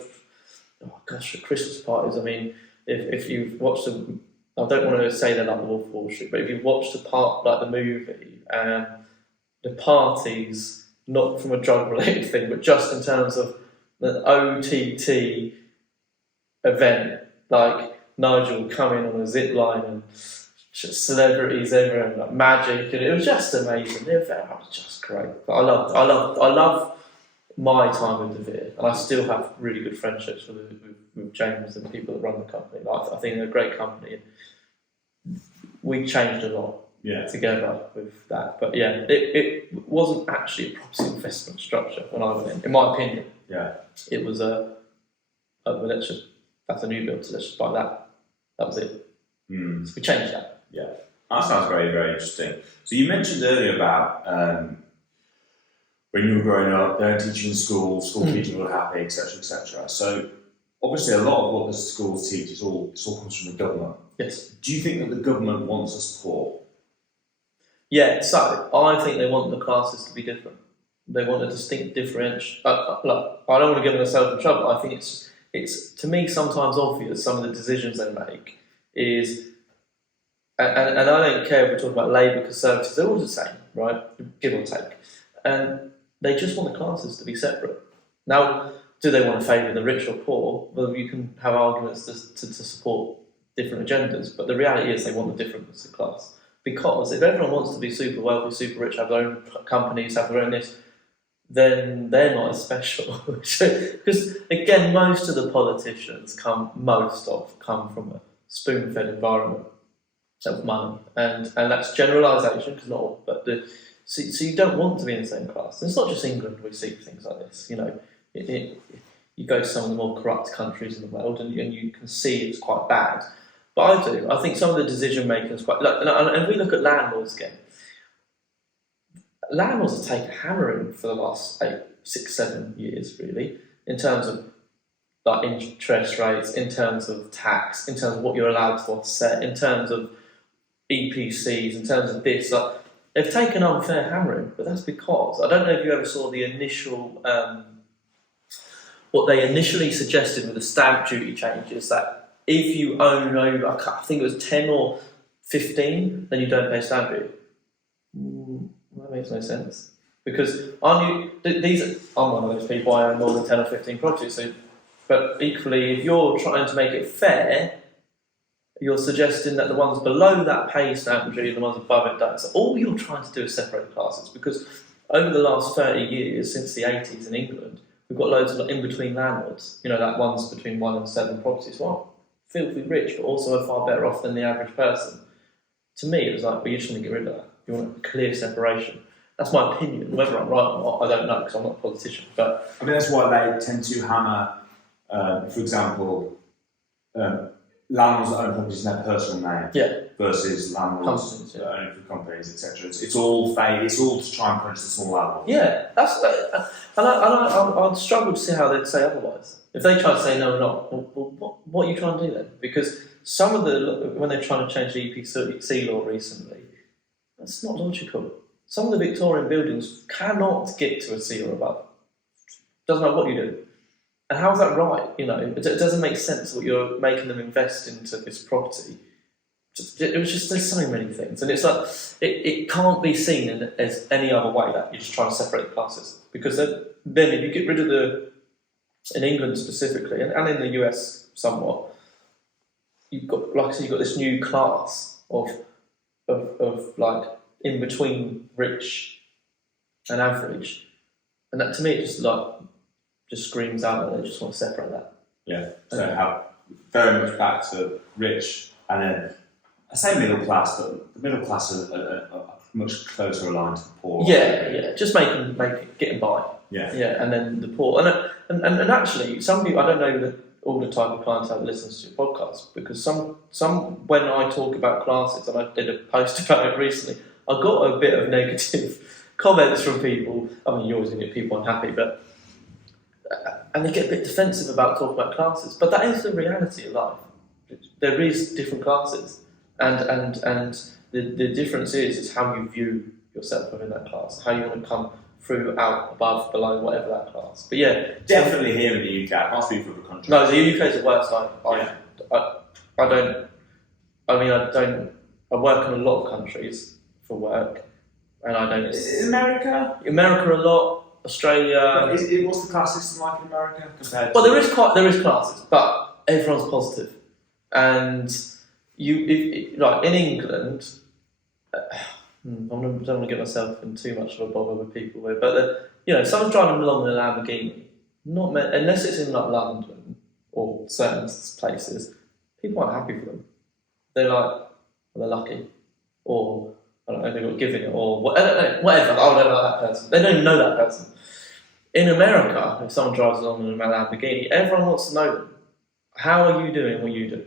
gosh, at Christmas parties. I mean, if you've watched them, I don't want to say they're like the Wolf of Wall Street, but if you've watched the part like the movie, the parties, not from a drug-related thing, but just in terms of the OTT event, like Nigel coming on a zip line and celebrities everywhere, and like magic, and it was just amazing. It was just great. But I love my time with deVere, and I still have really good friendships with James and the people that run the company. Like, I think they're a great company, and we changed a lot together with that. But yeah, it wasn't actually a property investment structure when I went in my opinion. Yeah, it was that's a new build, so let's just buy that. That was it. So we changed that. Yeah, that sounds very, very interesting. So you mentioned earlier about when you were growing up, teaching in school teaching were happy, etc., etc. So obviously, a lot of what the schools teach is all comes from the government. Yes. Do you think that the government wants us poor? Yeah. So I think they want the classes to be different. They want a distinct differential. Look, I don't want to get myself in trouble. I think it's to me sometimes obvious some of the decisions they make is, and I don't care if we're talking about Labour, Conservatives, they're all the same, right? Give or take. And they just want the classes to be separate. Now, do they want to favour the rich or poor? Well, you can have arguments to support different agendas, but the reality is they want the difference of class. Because if everyone wants to be super wealthy, super rich, have their own companies, have their own this, then they're not as special. Because again, most of the politicians come from a spoon-fed environment of money, and that's generalisation, because not all, but so you don't want to be in the same class. And it's not just England we see things like this. You know, you go to some of the more corrupt countries in the world, and you can see it's quite bad. But I think some of the decision making is quite. And we look at landlords again. Landlords have taken hammering for the last 8, 6, 7 years, really, in terms of like interest rates, in terms of tax, in terms of what you're allowed to offset, in terms of EPCs, in terms of this. Like, they've taken unfair hammering, but that's because I don't know if you ever saw the initial what they initially suggested with the stamp duty changes, that if you own over, I think it was 10 or 15, then you don't pay stamp duty. That makes no sense. Because I'm one of those people, I own more than 10 or 15 properties. So, but equally, if you're trying to make it fair, you're suggesting that the ones below that pay stamp duty and the ones above it don't. So all you're trying to do is separate classes, because over the last 30 years, since the 80s in England, we've got loads of in-between landlords. That one's between 1 and 7 properties. Well, filthy rich, but also are far better off than the average person. To me, it was like, well, you just want to get rid of that. You want a clear separation. That's my opinion. Whether I'm right or not, I don't know, because I'm not a politician. But I mean, that's why they tend to hammer, for example, landlords that own properties in their personal name versus landlords that own for companies, etc. It's all fake. It's all to try and punish the small landlord. Yeah, that's. I'd struggle to see how they'd say otherwise. If they try to say no or not, well, what are you trying to do then? Because some of when they're trying to change the EPC law recently, that's not logical. Some of the Victorian buildings cannot get to a C or above. Doesn't matter what you do. And how is that right? It doesn't make sense what you're making them invest into this property. There's so many things. And it's like, it can't be seen as any other way that you're just trying to separate the classes. Because then if you get rid of in England specifically, and in the US somewhat, you've got, like I said, you've got this new class of like, in between rich and average, and that to me it just screams out that they just want to separate that. Yeah, so how very much back to rich, and then I say middle class, but the middle class are much closer aligned to the poor. Yeah, just make it get by. Yeah, and then the poor, and actually some people, I don't know all the type of clientele that listens to your podcast, because some when I talk about classes, and I did a post about it recently, I got a bit of negative comments from people. I mean, you're always going to get people unhappy, but and they get a bit defensive about talking about classes. But that is the reality of life. There is different classes, and the difference is how you view yourself within that class, how you want to come through, out, above, below, whatever that class. But yeah, definitely here in the UK. I can't speak for the country. No, the UK is the worst. I work in a lot of countries for work, and I don't. America a lot. Australia. What's the class system like in America compared? Well, there is classes, but everyone's positive, and in England. I don't want to get myself in too much of a bother with people here, but someone's driving along in a Lamborghini, unless it's in like London or certain places, people aren't happy for them. They're like, well, they're lucky, or I don't know, they got given it, or whatever. I don't know that person. They don't even know that person. In America, if someone drives along in a Lamborghini, everyone wants to know them. How are you doing what you do?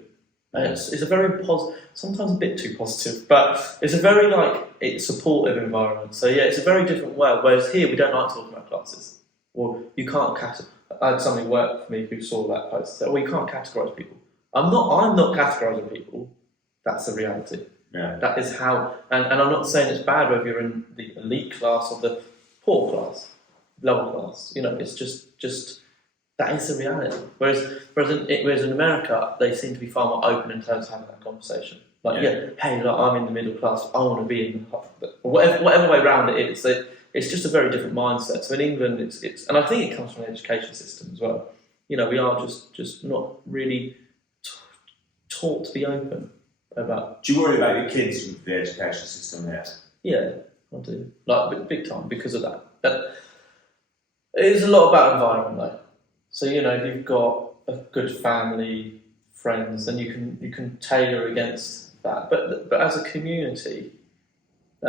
And it's a very positive, sometimes a bit too positive, but it's a very supportive environment. So yeah, it's a very different world. Whereas here, we don't like talking about classes. Well, you can't categorize. I had somebody work for me who saw that post. Said, well, you can't categorize people. I'm not categorizing people. That's the reality. Yeah. That is how, and I'm not saying it's bad whether you're in the elite class or the poor class, lower class. It's just. That is the reality. Whereas in America, they seem to be far more open in terms of having that conversation. Hey, I'm in the middle class. I want to be in whatever way round it is. It's just a very different mindset. So in England, it's and I think it comes from the education system as well. We are just not really taught to be open about. Do you worry about your kids with the education system there? Yeah, I do. Big time because of that. But it is a lot about environment though. So if you've got a good family, friends, then you can tailor against that. But as a community, we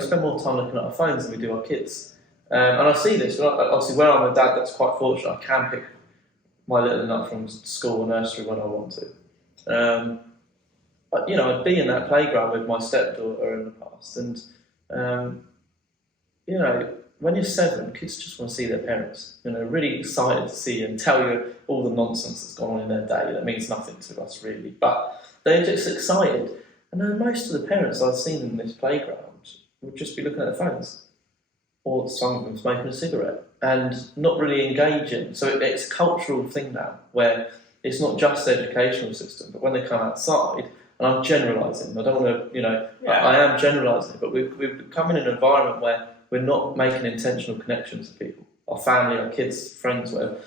spend more time looking at our phones than we do our kids. And I see this. Obviously, where I'm a dad, that's quite fortunate. I can pick my little one up from school or nursery when I want to. But I'd be in that playground with my stepdaughter in the past, and when you're 7, kids just want to see their parents. Really excited to see and tell you all the nonsense that's gone on in their day that means nothing to us really, but they're just excited. And then most of the parents I've seen in this playground would just be looking at their phones, or some of them smoking a cigarette and not really engaging. So it's a cultural thing now where it's not just the educational system, but when they come outside, and I'm generalising, I don't want to, I am generalising, but we've become in an environment where we're not making intentional connections with people, our family, our kids, friends, whatever.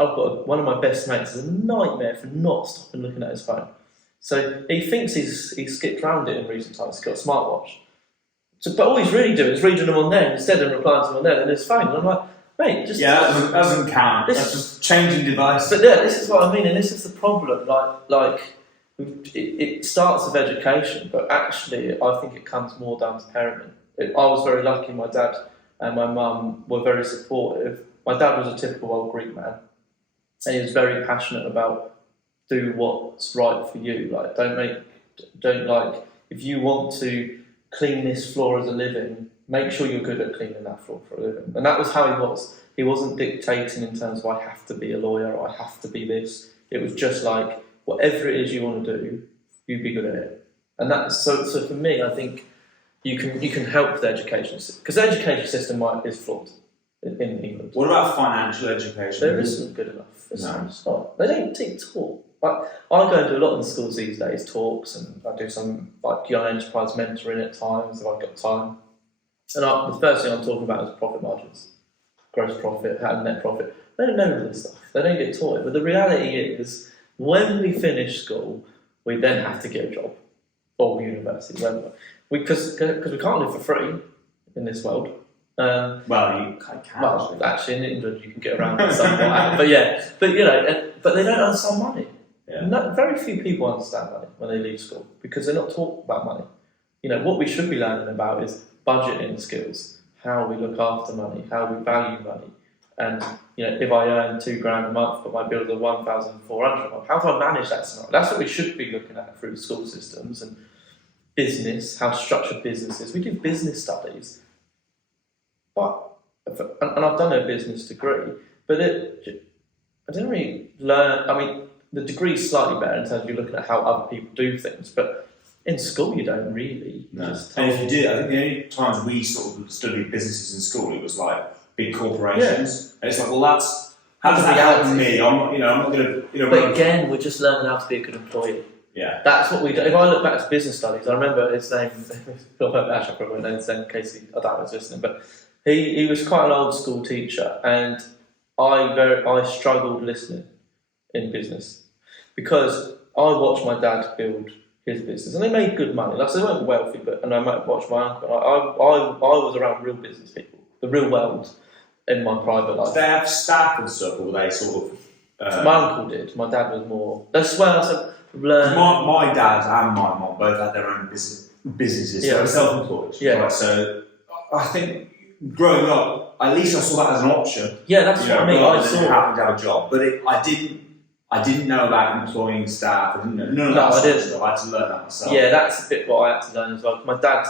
I've got one of my best mates is a nightmare for not stopping looking at his phone. So he thinks he's skipped around it in recent times. He's got a smartwatch. So, but all he's really doing is reading them on there instead of replying to them on there and his phone. And I'm like, mate, just that doesn't count. That's just changing device. But yeah, this is what I mean, and this is the problem. It starts with education, but actually, I think it comes more down to parenting. I was very lucky. My dad and my mum were very supportive. My dad was a typical old Greek man, and he was very passionate about do what's right for you. Like, if you want to clean this floor as a living, make sure you're good at cleaning that floor for a living. And that was how he was. He wasn't dictating in terms of I have to be a lawyer or I have to be this. It was just like, whatever it is you want to do, you be good at it. And that's so for me, I think you can help the education system, because the education system is flawed in England. What about financial education? There isn't good enough. It's not. They don't talk. Like, I go and do a lot in schools these days, talks, and I do some young enterprise mentoring at times if I've got time. And the first thing I'm talking about is profit margins, gross profit, net profit. They don't know this stuff. They don't get taught it. But the reality is, when we finish school, we then have to get a job or university, whatever. Because we can't live for free in this world. You can. Well, actually, in England you can get around it somewhat. But they don't understand money. Yeah. Very few people understand money when they leave school because they're not taught about money. What we should be learning about is budgeting skills, how we look after money, how we value money. And if I earn £2,000 a month, but my bills are 1,400 a month, how do I manage that scenario? That's what we should be looking at through school systems and business, how to structure businesses. We do business studies, and I've done a business degree, but I didn't really learn. I mean, the degree is slightly better in terms of you're looking at how other people do things, but in school you don't really. No. And if you did, I think the only times we sort of studied businesses in school, it was like big corporations. And it's like, well, how does that help me? I'm not going to. But again, we're just learning how to be a good employee. Yeah. That's what we do. If I look back to business studies, I remember his name. Actually, I probably won't know his name in case I doubt he's listening. But he was quite an old school teacher, and I struggled listening in business because I watched my dad build his business, and they made good money. Like, so they weren't wealthy, and I might watch my uncle. I was around real business people, the real world, in my private life. Did they have staff and stuff, or were they sort of? My uncle did. My dad was more. That's where I said learn. My dad and my mum both had their own businesses. Yeah. They were self-employed. Yeah. Right? So I think growing up, at least I saw that as an option. Yeah, that's what I mean. I saw having to have a job, but I didn't know about employing staff. I didn't know none of that sort of stuff. I had to learn that myself. Yeah, that's a bit what I had to learn as well. My dad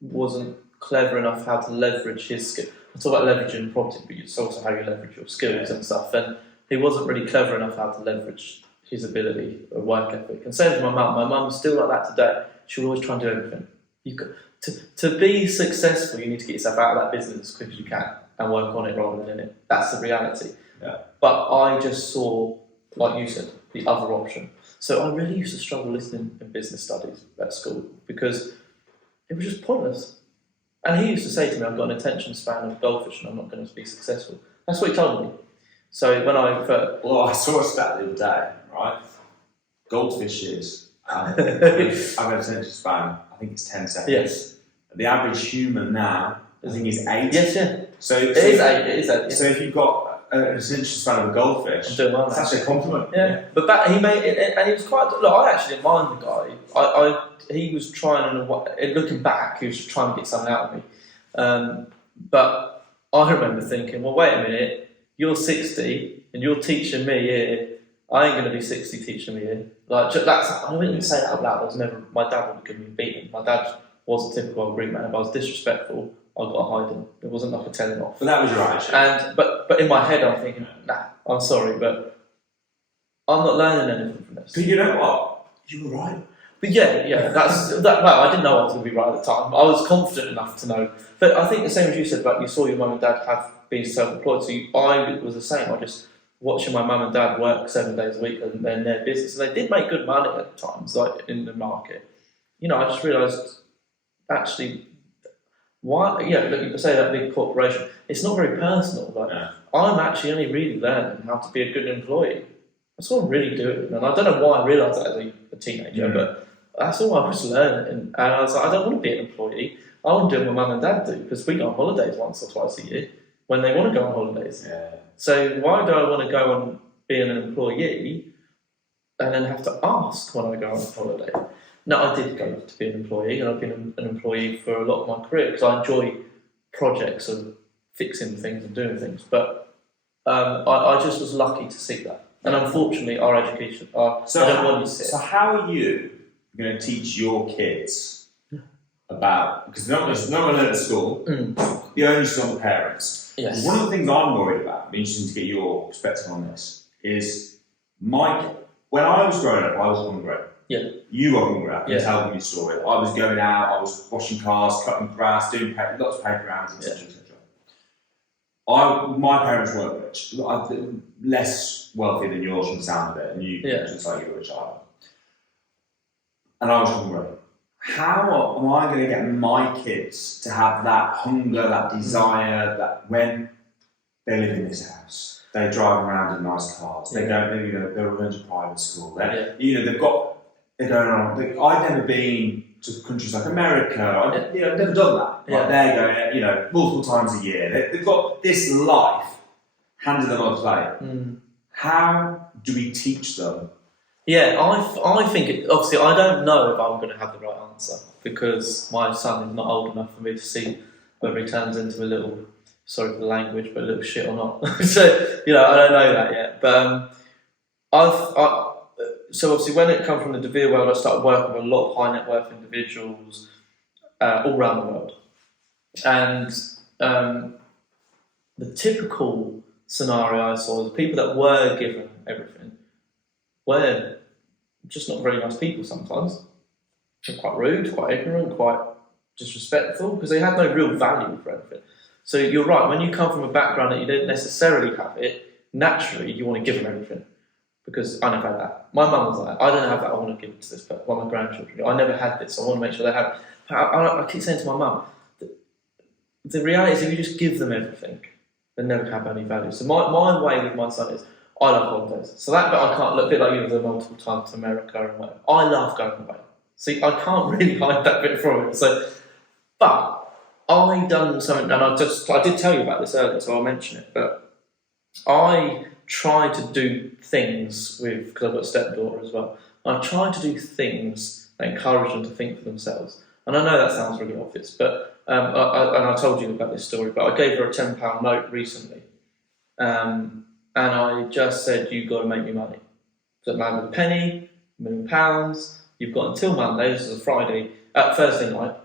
wasn't clever enough how to leverage his skill. I talk about leveraging property, but it's also how you leverage your skills and stuff. And he wasn't really clever enough how to leverage his ability or work ethic. And same as my mum. My mum's still like that today. She will always try and do everything. You've got to be successful, you need to get yourself out of that business as quick as you can and work on it rather than in it. That's the reality. Yeah. But I just saw, like you said, the other option. So I really used to struggle listening in business studies at school because it was just pointless. And he used to say to me, I've got an attention span of goldfish and I'm not going to be successful. That's what he told me. So when I first... Well, I saw a stat the other day, right? Goldfishes have an attention span, I think it's 10 seconds. Yes. The average human now, I think, is 8. Yes, yeah. So it is 8. It is 8. Yeah. So if you've got an attention span of a goldfish, I'm doing well, that's actually a compliment. Yeah. But he made it, and he was quite... Look, I actually didn't mind the guy. He was trying, looking back, he was just trying to get something out of me. But I remember thinking, well, wait a minute, you're 60 and you're teaching me here. I ain't going to be 60 teaching me here. Like, I wouldn't even say that out loud. My dad would give me a beating. My dad was a typical Greek man. If I was disrespectful, I got to hide him. It wasn't like a telling off. But that was your attitude. But in my head, I'm thinking, nah, I'm sorry, but I'm not learning anything from this. But you know what? You were right. But yeah, well, I didn't know I was going to be right at the time. I was confident enough to know. But I think the same as you said, like you saw your mum and dad have been self-employed, so I was the same. watching my mum and dad work 7 days a week and then their business, and they did make good money at times, like in the market. I just realised actually why. Look, you say that big corporation, it's not very personal. Like I'm actually only really learning how to be a good employee. That's all I'm really doing, and I don't know why I realised that as a teenager, but that's all I was learning. And I was like, I don't want to be an employee. I want to do what my mum and dad do, because we go on holidays once or twice a year when they want to go on holidays. Yeah. So why do I want to go on being an employee and then have to ask when I go on holiday? No, I did go to be an employee, and I've been an employee for a lot of my career because I enjoy projects of fixing things and doing things. But I just was lucky to see that. And unfortunately, our education, I don't want to see it. So how are you going to teach your kids about, because they're not going to learn at school, the onus is on the parents. Yes. One of the things I'm worried about, it'd be interesting to get your perspective on this, is when I was growing up, I was hungry. Yeah. You were hungry. I can tell them your story. I was going out, I was washing cars, cutting grass, doing lots of paper rounds, etc., etc. My parents weren't rich. Less wealthy than yours from the sound of it, and you just like you were a child. And I was hungry. How am I going to get my kids to have that hunger, that desire, that when they live in this house, they drive around in nice cars, they're going to private school, they're going on. I've never been to countries like America. I've never done that. Like they're going, multiple times a year. They've got this life handed them on a plate. How do we teach them? Yeah, I think obviously I don't know if I'm going to have the right answer, because my son is not old enough for me to see whether he turns into a little, sorry for the language, but a little shit or not. So I don't know that yet. But so obviously when it comes from the deVere world, I started working with a lot of high net worth individuals all around the world, and the typical scenario I saw was people that were given everything were just not very nice people sometimes. They're quite rude, quite ignorant, quite disrespectful, because they had no real value for anything. So you're right, when you come from a background that you don't necessarily have it, naturally you want to give them everything. Because I never had that. My mum was like, I don't have that, I want to give it to this person, my grandchildren. I never had this, I want to make sure they have it. I keep saying to my mum, the reality is if you just give them everything, they never have any value. So my way with my son is, I love holidays. So that bit I can't look a bit like you with multiple times to America and whatever. I love going away. See, I can't really hide that bit from him. So, but I done something, and I did tell you about this earlier, so I'll mention it. But I tried to do things because I've got a stepdaughter as well. I tried to do things that encourage them to think for themselves. And I know that sounds really obvious, but I told you about this story. But I gave her a £10 note recently. And I just said, you've got to make me money. So it landed a penny, £1 million. You've got until Monday, this is a Thursday night.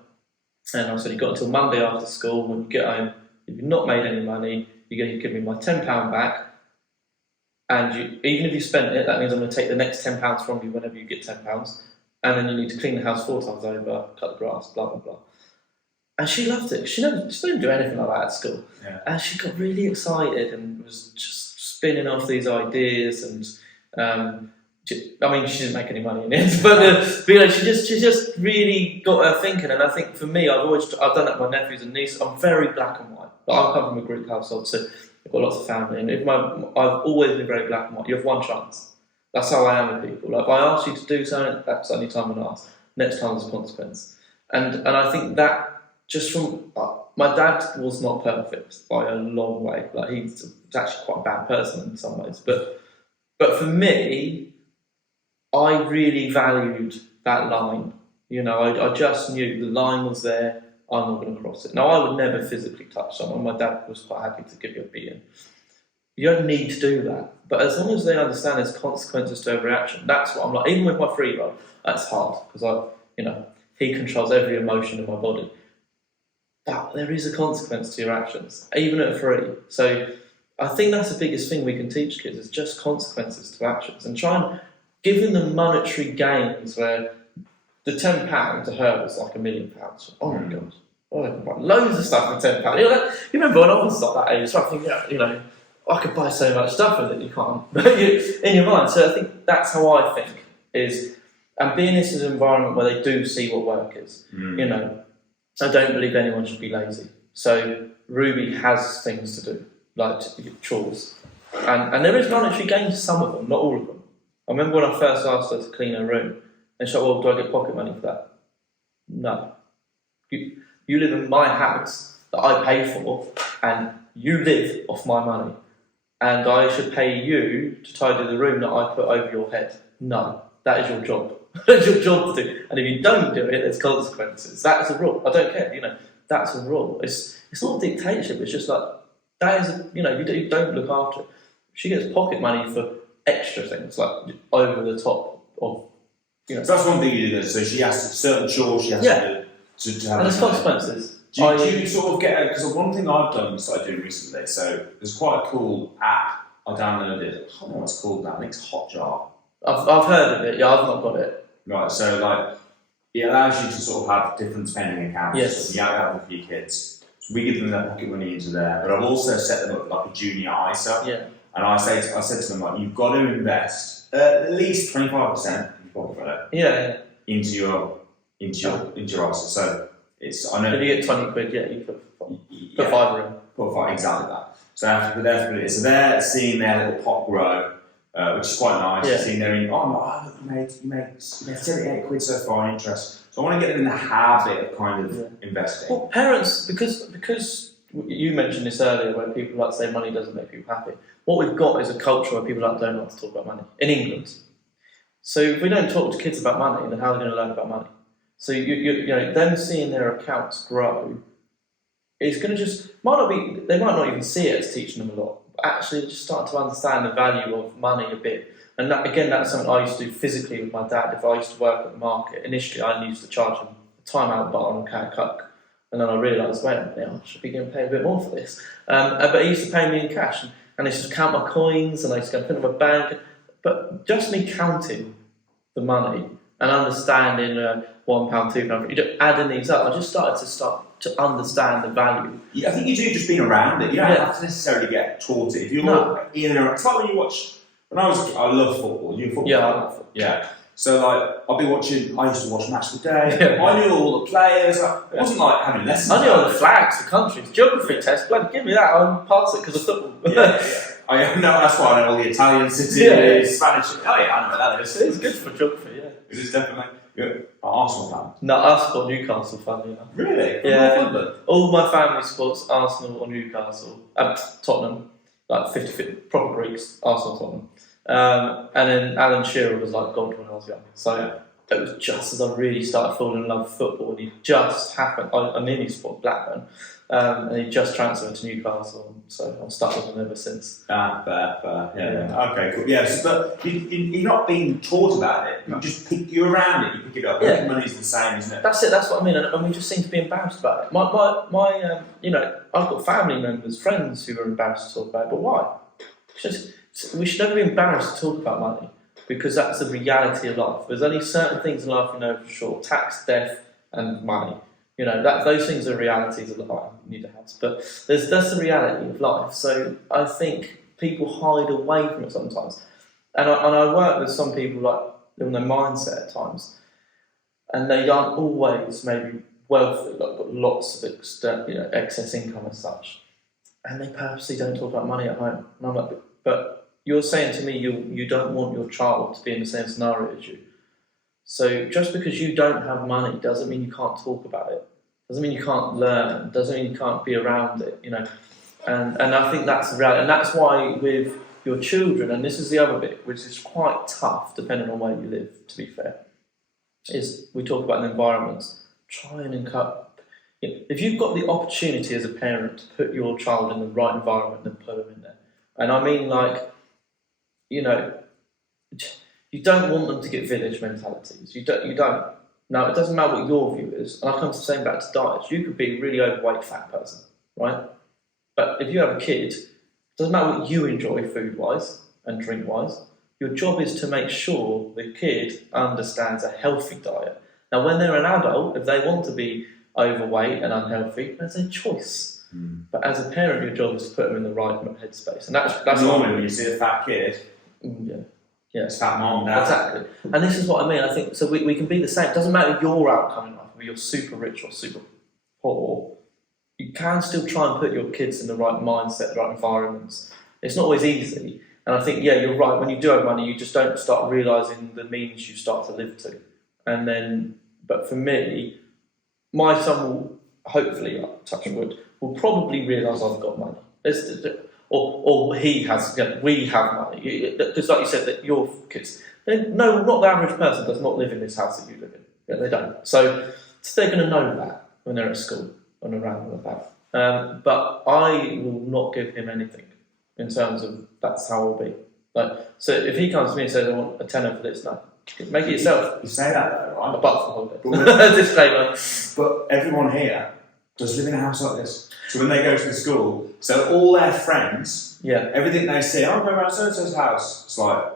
And I said, you've got until Monday after school. When you get home, if you've not made any money, you're going to give me my £10 back. And even if you spent it, that means I'm going to take the next £10 from you whenever you get £10. And then you need to clean the house 4 times over, cut the grass, blah, blah, blah. And she loved it. She didn't do anything like that at school. Yeah. And she got really excited and was just spinning off these ideas, and she didn't make any money in it, but she just really got her thinking. And I think for me, I've done that with my nephews and nieces. I'm very black and white, but I come from a Greek household, so I've got lots of family, and I've always been very black and white. You have one chance. That's how I am with people. Like if I ask you to do something, that's the only time I'm going to ask. Next time there's a consequence, and I think that just from my dad was not perfect by a long way. Like he's actually quite a bad person in some ways, but for me, I really valued that line. I just knew the line was there. I'm not going to cross it. Now, I would never physically touch someone. My dad was quite happy to give you a beating. You don't need to do that. But as long as they understand there's consequences to every action, that's what I'm like. Even with my 3-year-old, that's hard because he controls every emotion in my body. But there is a consequence to your actions, even at 3. So I think that's the biggest thing we can teach kids is just consequences to actions, and try and giving them monetary gains where the £10 to her was like £1 million. Oh my God. Oh, loads of stuff for £10. You remember when I was like that age, so I think, I could buy so much stuff with it. You can't, but in your mind. So I think that's how I think is, and being in this environment where they do see what work is. You know, I don't believe anyone should be lazy. So Ruby has things to do, like chores, and there is monetary gain to some of them, not all of them. I remember when I first asked her to clean her room, and she said, "Well, do I get pocket money for that?" No. You live in my house that I pay for, and you live off my money, and I should pay you to tidy the room that I put over your head. No, that is your job. That's your job to do. And if you don't do it, there's consequences. That's a rule. I don't care. You know, that's a rule. It's not a dictatorship. It's just like that is. You know, you don't look after it. She gets pocket money for extra things, like over the top of. You know. So that's one thing you do. So she has to, certain chores she has to do to have. And there's consequences. Do you sort of get, because one thing I've done, started doing recently, so there's quite a cool app I downloaded. I don't know what it's called now. I think it's Hotjar. I've heard of it. Yeah, I've not got it. Right. So like, it allows you to sort of have different spending accounts. Yes. So you have for your kids. So we give them their pocket money into there, but I've also set them up like a junior ISA. Yeah. And I said to them, like, you've got to invest at least 25% of your portfolio. Yeah. Into your ISA. So it's, I know. If you get 20 quid, yeah, you put five in. Put five, exactly that. So after they're seeing their little pot grow, which is quite nice. Yeah. Seeing their you made 78 quid so far in interest. So I want to get them in the habit of kind of investing. Well, parents, because you mentioned this earlier, where people like to say money doesn't make people happy. What we've got is a culture where people don't like to talk about money in England. So if we don't talk to kids about money, then how are they going to learn about money? So you know, them seeing their accounts grow, it's going to they might not even see it as teaching them a lot, but actually just starting to understand the value of money a bit. And that, again, that's something I used to do physically with my dad. If I used to work at the market, initially I used to charge him a time-out bar on a can of Coke. And then I realised, wait a minute, I should be getting paid a bit more for this. But he used to pay me in cash, and I used to count my coins, and I used to go put them in my bank. But just me counting the money and understanding £1, £2, you don't adding these up. I just started to understand the value. Yeah, I think you do just being around it. You don't have to necessarily get taught it. If you're in and around, it's like when you watch. When I love football. You football? Yeah, I love football. Yeah. So like, I used to watch Match of the Day. Yeah. I knew all the players. It wasn't like having lessons. I knew all the flags, the countries, geography test. Bloody give me that. I'll pass it because of football. Yeah. I know, that's why I know all the Italian cities, Spanish. Oh yeah, I know where that is. It's good for geography. Yeah. It is definitely. You're an Arsenal fan? No, I support Newcastle, funny enough. Really? Yeah. All my family supports Arsenal or Newcastle. Tottenham, like 50-50, proper Greeks, Arsenal, Tottenham. And then Alan Shearer was like God when I was young. So it was just as I really started falling in love with football, and he just happened. I nearly supported Blackburn, and he just transferred to Newcastle, so I'm stuck with him ever since. Fair. Yeah. Okay, cool. Yeah, but you're not being taught about it. You're around it. You pick it up. Yeah. Money's the same, isn't it? That's it. That's what I mean. And we just seem to be embarrassed about it. My you know, I've got family members, friends who are embarrassed to talk about it. But why? We should never be embarrassed to talk about money, because that's the reality of life. There's only certain things in life we know for sure: tax, death, and money. You know, those things are realities of life. You need a house, but that's the reality of life. So I think people hide away from it sometimes. And I work with some people like in their mindset at times, and they aren't always maybe wealthy, like got lots of excess income as such, and they purposely don't talk about money at home. And I'm like, but you're saying to me you don't want your child to be in the same scenario as you. So just because you don't have money doesn't mean you can't talk about it. Doesn't mean you can't learn. Doesn't mean you can't be around it. You know, and I think that's the reality. And that's why with your children, and this is the other bit, which is quite tough depending on where you live. To be fair, is we talk about the environments. Try and encourage. If you've got the opportunity as a parent to put your child in the right environment, then put them in there. And I mean, like, you know, you don't want them to get village mentalities. You don't. Now, it doesn't matter what your view is, and I come to the same back to diets. You could be a really overweight fat person, right? But if you have a kid, it doesn't matter what you enjoy food-wise and drink-wise. Your job is to make sure the kid understands a healthy diet. Now, when they're an adult, if they want to be overweight and unhealthy, that's their choice. But as a parent, your job is to put them in the right headspace, and that's normally when you see a fat kid. Yeah, it's fat mom, dad. Exactly. And this is what I mean. I think so. We can be the same. It doesn't matter your outcome in life, whether you're super rich or super poor. You can still try and put your kids in the right mindset, the right environments. It's not always easy. And I think, you're right. When you do have money, you just don't start realising the means you start to live to. And then, but for me, my son will, hopefully, touching wood, will probably realise I've got money. Or he has, we have money. Because like you said, that your kids, no, not the average person does not live in this house that you live in. Yeah, they don't. So they're going to know that when they're at school and around and about. But I will not give him anything in terms of that's how I'll be. So if he comes to me and says, I want a tenner for this, no. Make it yourself. You say that though, right? Apart from holiday. Disclaimer. But everyone here does live in a house like this. So when they go to the school, so all their friends, everything they say, go around so-and-so's house. It's like,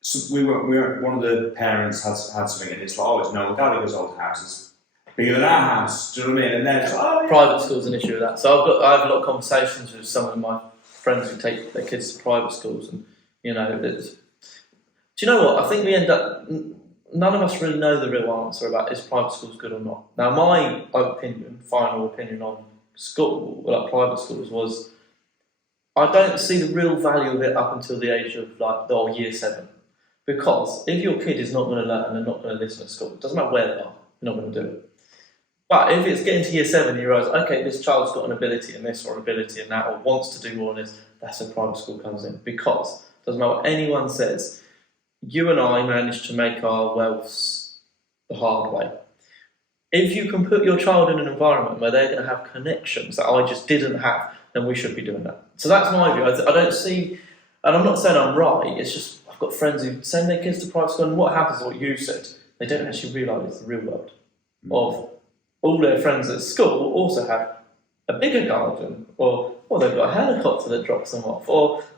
so we were one of the parents had something, and it's like, it's Noel Gallagher's old house. It's bigger than our house. Do you know what I mean? And then it's like, private school's an issue with that. So I have a lot of conversations with some of my friends who take their kids to private schools, and do you know what? I think we end up. None of us really know the real answer about is private schools good or not. Now, my final opinion on school, like private schools, was I don't see the real value of it up until the age of year 7, because if your kid is not going to learn and not going to listen at school, it doesn't matter where they are, you're not going to do it. But if it's getting to year 7, you realise, okay, this child's got an ability in this or an ability in that, or wants to do more in this, that's where private school comes in. Because it doesn't matter what anyone says, you and I managed to make our wealths the hard way. If you can put your child in an environment where they're going to have connections that I just didn't have, then we should be doing that. So that's my view. I don't see, and I'm not saying I'm right, it's just I've got friends who send their kids to private school, and what happens is what you said, they don't actually realise the real world of all their friends at school also have a bigger garden, or they've got a helicopter that drops them off,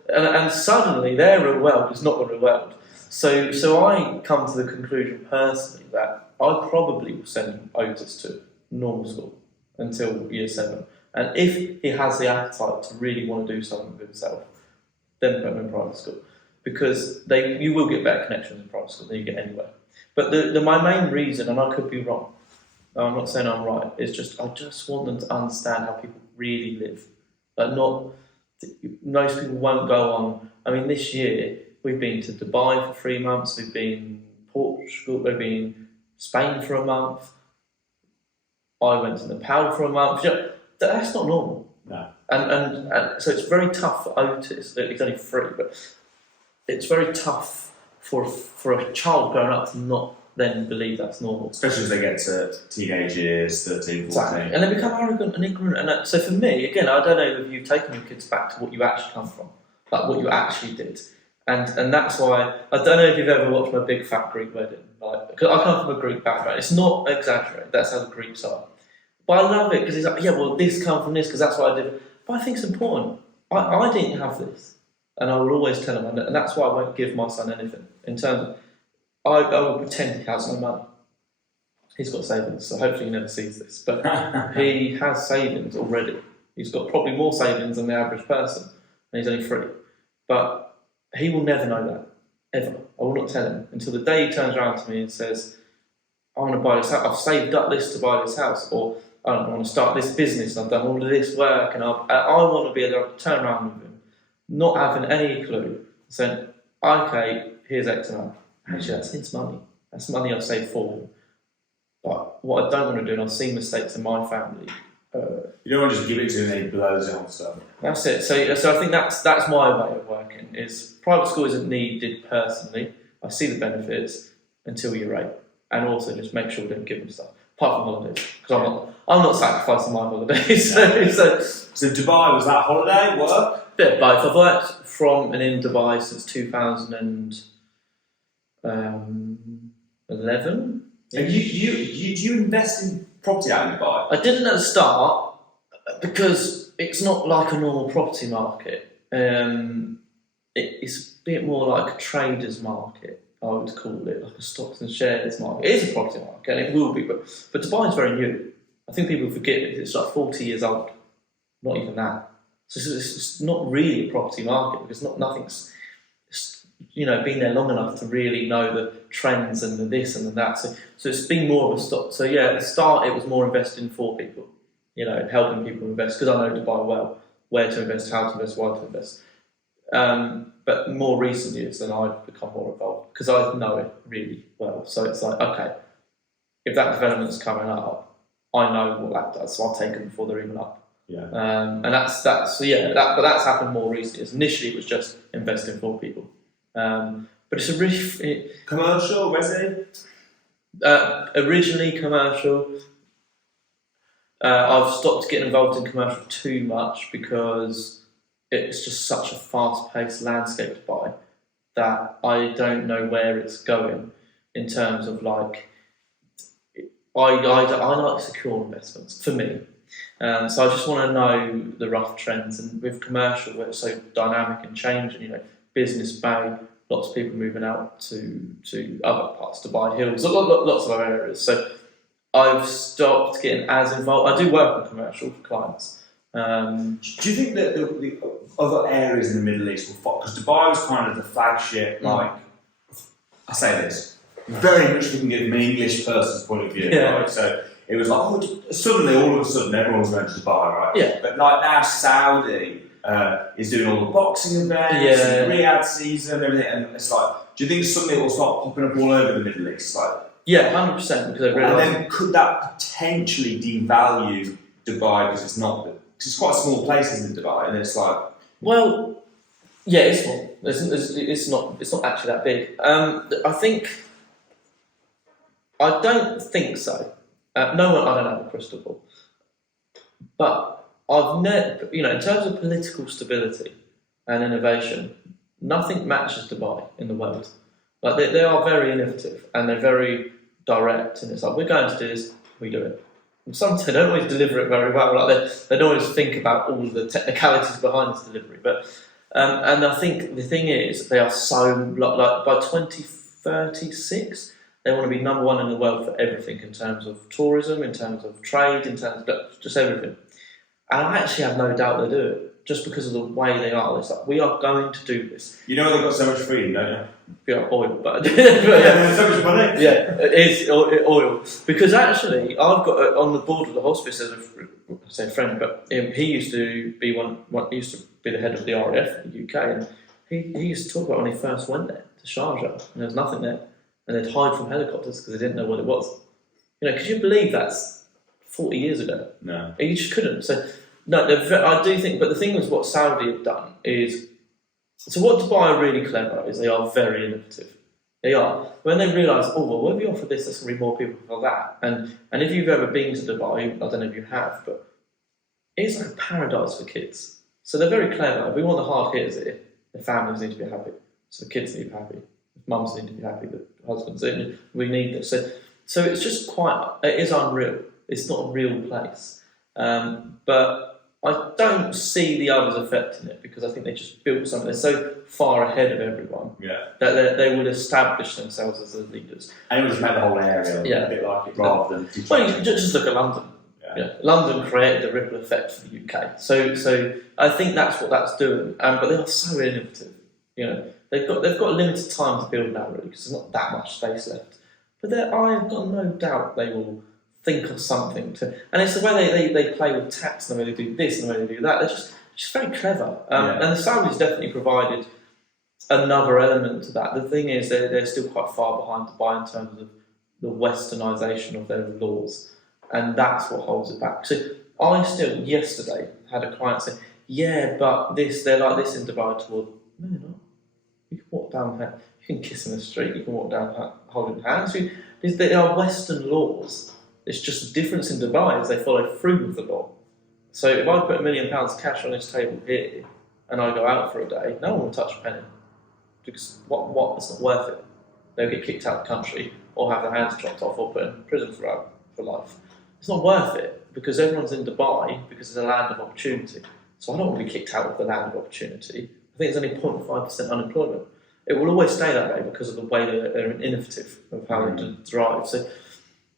and suddenly their real world is not the real world. So I come to the conclusion personally that I probably will send Otis to normal school until year 7. And if he has the appetite to really want to do something with himself, then put him in private school. Because you will get better connections in private school than you get anywhere. But my main reason, and I could be wrong, I'm not saying I'm right, is just I just want them to understand how people really live. Most people won't go on. I mean, this year, we've been to Dubai for 3 months, we've been Portugal, we've been Spain for a month, I went to Nepal for a month. That's not normal. No. And so it's very tough for Otis, he's only 3, but it's very tough for a child growing up to not then believe that's normal. Especially as they get to teenage years, 13, 14. Exactly. And they become arrogant and ignorant. And so for me, again, I don't know if you've taken your kids back to what you actually come from, like what you actually did. And that's why, I don't know if you've ever watched My Big Fat Greek Wedding. Because I come from a Greek background. It's not exaggerated, that's how the Greeks are. But I love it because it's like, this comes from this because that's what I did. But I think it's important. I didn't have this. And I will always tell him, and that's why I won't give my son anything. In terms of, I will pretend he has no money. He's got savings, so hopefully he never sees this. But he has savings already. He's got probably more savings than the average person. And he's only 3. But he will never know that, ever. I will not tell him until the day he turns around to me and says, I want to buy this house. I've saved up this to buy this house. Or I want to start this business. And I've done all of this work. And I want to be able to turn around with him, not having any clue, saying, okay, here's X amount. Actually, that's his money. That's money I've saved for him. But what I don't want to do, and I've seen mistakes in my family. You don't want to just give it to him and he blows it on stuff. That's it. So I think that's my way of working. Is private school isn't needed personally. I see the benefits until you're 8, and also just make sure we don't give them stuff apart from holidays, because I'm not sacrificing my holidays. So Dubai, was that holiday work? Bit of both. I've worked from and in Dubai since 2011. And you invest in property out in Dubai? I didn't at the start because it's not like a normal property market. It's a bit more like a trader's market, I would call it, like a stocks and shares market. It is a property market, and it will be, but Dubai is very new. I think people forget it's like 40 years old, not even that. So it's not really a property market because nothing's been there long enough to really know the trends and the this and the that. So it's been more of a stop. So yeah, at the start it was more investing for people, helping people invest because I know Dubai well, where to invest, how to invest, why to invest. But more recent years, then I've become more involved because I know it really well. So it's like, okay, if that development's coming up, I know what that does, so I'll take them before they're even up. Yeah. And that's but that's happened more recently. Initially, it was just investing for people. But it's a really commercial, resident. Originally commercial. I've stopped getting involved in commercial too much because it's just such a fast-paced landscape to buy that I don't know where it's going in terms of like. I like secure investments for me, so I just want to know the rough trends. And with commercial, where it's so dynamic and changing, Business Bay, lots of people moving out to other parts, Dubai Hills, lots of other areas. So I've stopped getting as involved. I do work on commercial for clients. Do you think that the other areas in the Middle East will follow? Because Dubai was kind of the flagship, I say this very much looking at it from an English person's point of view, right? So it was like, suddenly, all of a sudden, everyone's going to Dubai, right? Yeah. But like now, Saudi is doing all the boxing events, and Riyadh season, everything, and it's like, do you think suddenly it will start popping up all over the Middle East? Like, yeah, 100%. Because and then could that potentially devalue Dubai because it's not? Because it's quite a small place, isn't it, Dubai? And it's like, well, yeah, it's small. It's not actually that big. I don't think so. I don't have a crystal ball. But I've never, in terms of political stability and innovation, nothing matches Dubai in the world. Like they are very innovative and they're very direct, and it's like, we're going to do this, we do it. And sometimes they don't always deliver it very well. Like they don't always think about all the technicalities behind this delivery. But and I think the thing is, they are so like by 2036. They want to be number one in the world for everything in terms of tourism, in terms of trade, in terms of just everything. And I actually have no doubt they do it, just because of the way they are. It's like, we are going to do this. They've got so much freedom, don't you? Yeah, oil, but so much money. Yeah, it is oil. Because actually, I've got on the board of the hospice as a friend, but he used to be the head of the RAF in the UK, and he used to talk about when he first went there to Sharjah, and there was nothing there. And they'd hide from helicopters because they didn't know what it was. Could you believe that's 40 years ago? No. You just couldn't. So, no, I do think, but the thing is what Saudi have done is, so what Dubai are really clever is they are very innovative. They are. When they realise, what if we offer this, there's going to be more people for that. And if you've ever been to Dubai, I don't know if you have, but it's like a paradise for kids. So they're very clever. If we want the hard hitters here, the families need to be happy. So the kids need to be happy. Mums need to be happy, the husbands, we need this. So it's just it is unreal. It's not a real place. But I don't see the others affecting it because I think they just built something. They're so far ahead of everyone that they would establish themselves as the leaders. And it would just make the whole area a bit like it rather than... Well, you just look at London. Yeah. London created the ripple effect for the UK. So I think that's what that's doing. But they are so innovative. They've got limited time to build now, really, because there's not that much space left. But I've got no doubt they will think of something to, and it's the way they play with tax, and the way they do this, and the way they do that. They're just very clever. And the Saudis definitely provided another element to that. The thing is, they're still quite far behind Dubai in terms of the westernisation of their laws, and that's what holds it back. So I still yesterday had a client say, "Yeah, but they're like this in Dubai." No, they're not. You can walk down, you can kiss in the street, you can walk down holding hands. They are Western laws. It's just the difference in Dubai is they follow through with the law. So if I put £1 million cash on this table here and I go out for a day, no one will touch a penny. Because what? It's not worth it. They'll get kicked out of the country or have their hands chopped off or put in prison for life. It's not worth it because everyone's in Dubai because it's a land of opportunity. So I don't want to be kicked out of the land of opportunity. I think there's only 0.5% unemployment. It will always stay that way because of the way they're innovative of how they drive. So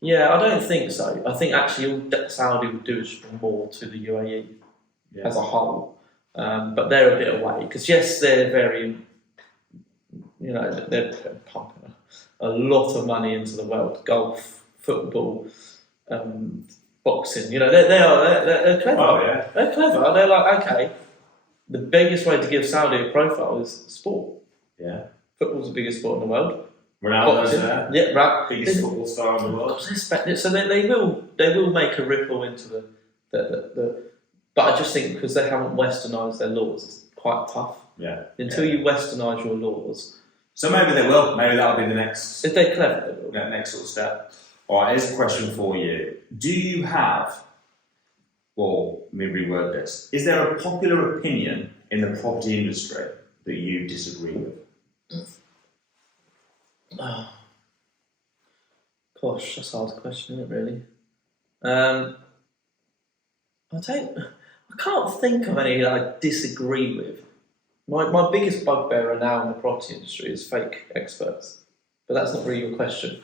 Yeah, I don't think so. I think actually all that Saudi would do is bring more to the UAE as a whole. But they're a bit away because yes, they're very, they're pumping a lot of money into the world: golf, football, boxing. They're clever. Oh yeah. They're clever. They're like, okay, the biggest way to give Saudi a profile is sport. Yeah. Football's the biggest sport in the world. Ronaldo's there. Yeah, right. Biggest football star in the world. So they will make a ripple into the. But I just think because they haven't westernised their laws, it's quite tough. Yeah. Until you westernise your laws. So maybe they will. Maybe that'll be the next. If they're clever, they will. Next sort of step. All right. Here's a question for you. Do you have, or let me reword this? Is there a popular opinion in the property industry that you disagree with? Oh. Gosh, that's a hard question, isn't it? Really. I can't think of any that I disagree with. My biggest bugbearer now in the property industry is fake experts, but that's not really your question.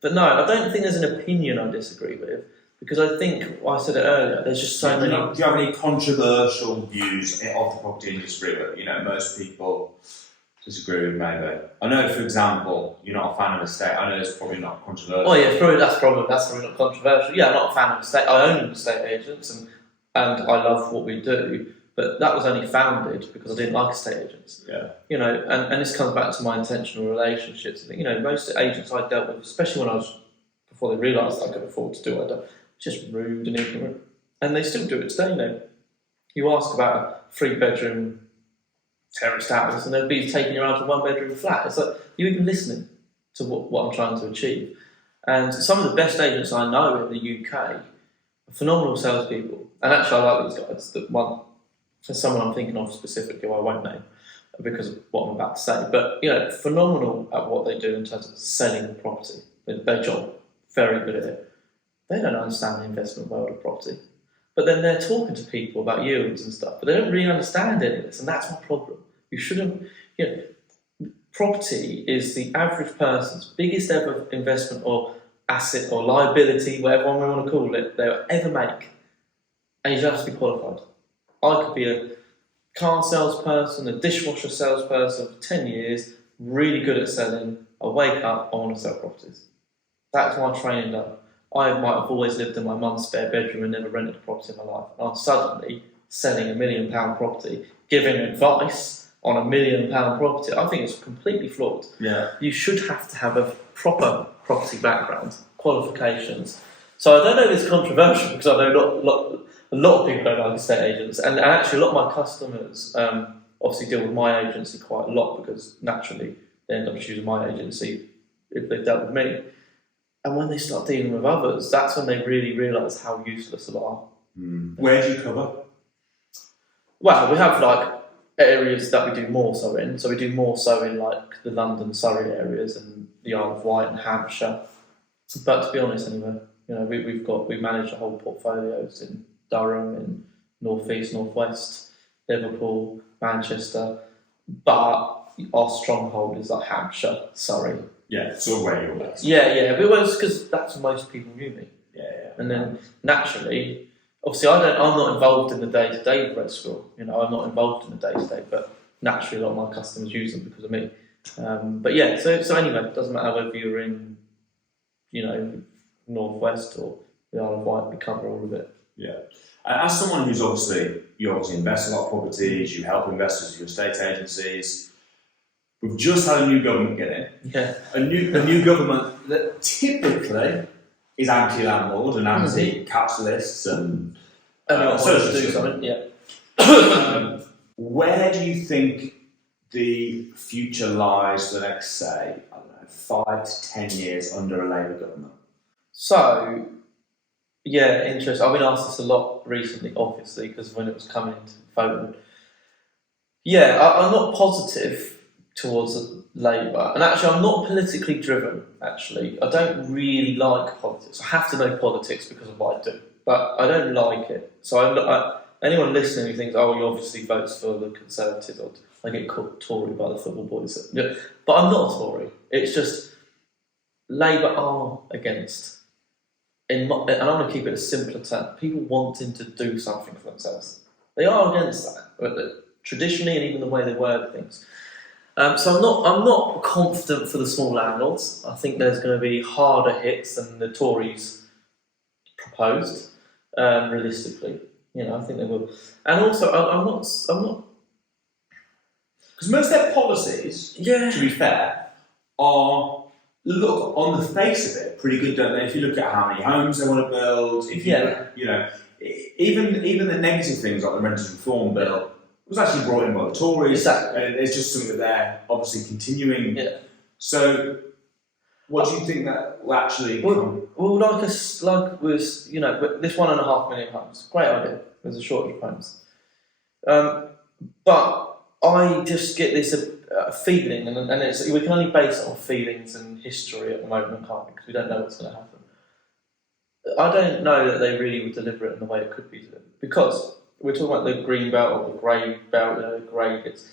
But no, I don't think there's an opinion I disagree with because I think I said it earlier. There's just so many. Do you have any controversial views of the property industry that most people disagree with? Maybe I know, for example, you're not a fan of estate. I know it's probably not controversial. Oh yeah, that's probably not controversial. Yeah, I'm not a fan of estate. I own estate agents and I love what we do. But that was only founded because I didn't like estate agents. Yeah. And this comes back to my intentional relationships. Most agents I dealt with, especially before they realised I could afford to do what I done, just rude and ignorant. And they still do it today, You ask about a 3-bedroom terraced house and they'll be taking you around to a 1-bedroom flat. It's like, you're even listening to what I'm trying to achieve. And some of the best agents I know in the UK are phenomenal salespeople. And actually I like these guys. There's someone I'm thinking of specifically who I won't name because of what I'm about to say. But, phenomenal at what they do in terms of selling the property. Their job, very good at it. They don't understand the investment world of property. But then they're talking to people about yields and stuff, but they don't really understand any of this, and that's my problem. You shouldn't, property is the average person's biggest ever investment or asset or liability, whatever one we want to call it, they'll ever make. And you just have to be qualified. I could be a car salesperson, a dishwasher salesperson for 10 years, really good at selling. I wake up, I want to sell properties. That's my training done. I might have always lived in my mum's spare bedroom and never rented a property in my life. And I'm suddenly selling £1 million property, giving advice on £1 million property. I think it's completely flawed. Yeah. You should have to have a proper property background, qualifications. So I don't know if it's controversial because I know a lot of people don't like estate agents, and actually a lot of my customers obviously deal with my agency quite a lot because naturally they end up choosing my agency if they've dealt with me. And when they start dealing with others, that's when they really realise how useless they are. Where do you cover? Well, we have areas that we do more so in. So we do more so in the London, Surrey areas and the Isle of Wight and Hampshire. But to be honest, anyway, we manage the whole portfolios in Durham, in North East, North West, Liverpool, Manchester. But our stronghold is Hampshire, Surrey. Yeah, so where you're based. Yeah, but it was because that's where most people knew me. Yeah. And then naturally, obviously, I'm not involved in the day-to-day of Red School. I'm not involved in the day-to-day, but naturally, a lot of my customers use them because of me. But yeah, so anyway, it doesn't matter whether you're in, Northwest or the Isle of Wight, we cover all of it. Yeah. As someone who's you obviously invest in a lot of properties, you help investors through estate agencies. We've just had a new government get in. Yeah. A new government that typically is anti-landlord and anti-capitalists and social do something. Yeah. Where do you think the future lies for the next, say, 5 to 10 years under a Labour government? So, yeah, interesting. I've been asked this a lot recently, obviously, because when it was coming into voting. Yeah, I'm not positive towards Labour, and actually I'm not politically driven, actually. I don't really like politics. I have to know politics because of what I do, but I don't like it. So anyone listening who thinks, oh, he obviously votes for the Conservatives, or I get called Tory by the football boys. But I'm not a Tory. It's just Labour are against and I'm going to keep it a simpler term, people wanting to do something for themselves. They are against that, traditionally, and even the way they word things. So I'm not confident for the small landlords. I think there's going to be harder hits than the Tories proposed, realistically. I think they will. And also, I'm not. Because most of their policies, to be fair, look on the face of it pretty good, don't they? If you look at how many homes they want to build, if you look, even the negative things like the renters reform bill was actually brought in by the Tories. Exactly. And it's just something that they're obviously continuing. Yeah. So, what do you think that will actually come? Well, like this 1.5 million homes, great idea. There's a shortage of homes, but I just get this feeling, and we can only base it on feelings and history at the moment, can't we? Because we don't know what's going to happen. I don't know that they really would deliver it in the way it could be delivered, because we're talking about the green belt or the grey belt, grey bits.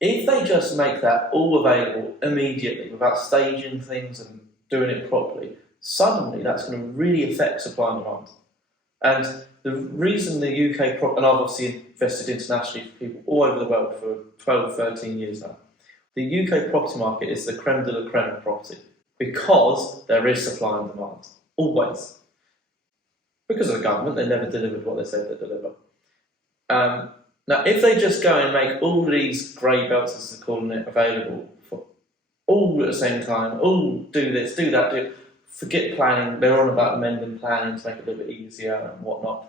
If they just make that all available immediately without staging things and doing it properly, suddenly that's going to really affect supply and demand. And the reason the UK, and I've obviously invested internationally for people all over the world for 12, 13 years now, the UK property market is the creme de la creme of property because there is supply and demand, always. Because of the government, they never delivered what they said they'd deliver. Now, if they just go and make all these grey belts, as they're calling it, available for all at the same time, do this, do that, forget planning, they're on about amending planning to make it a little bit easier and whatnot.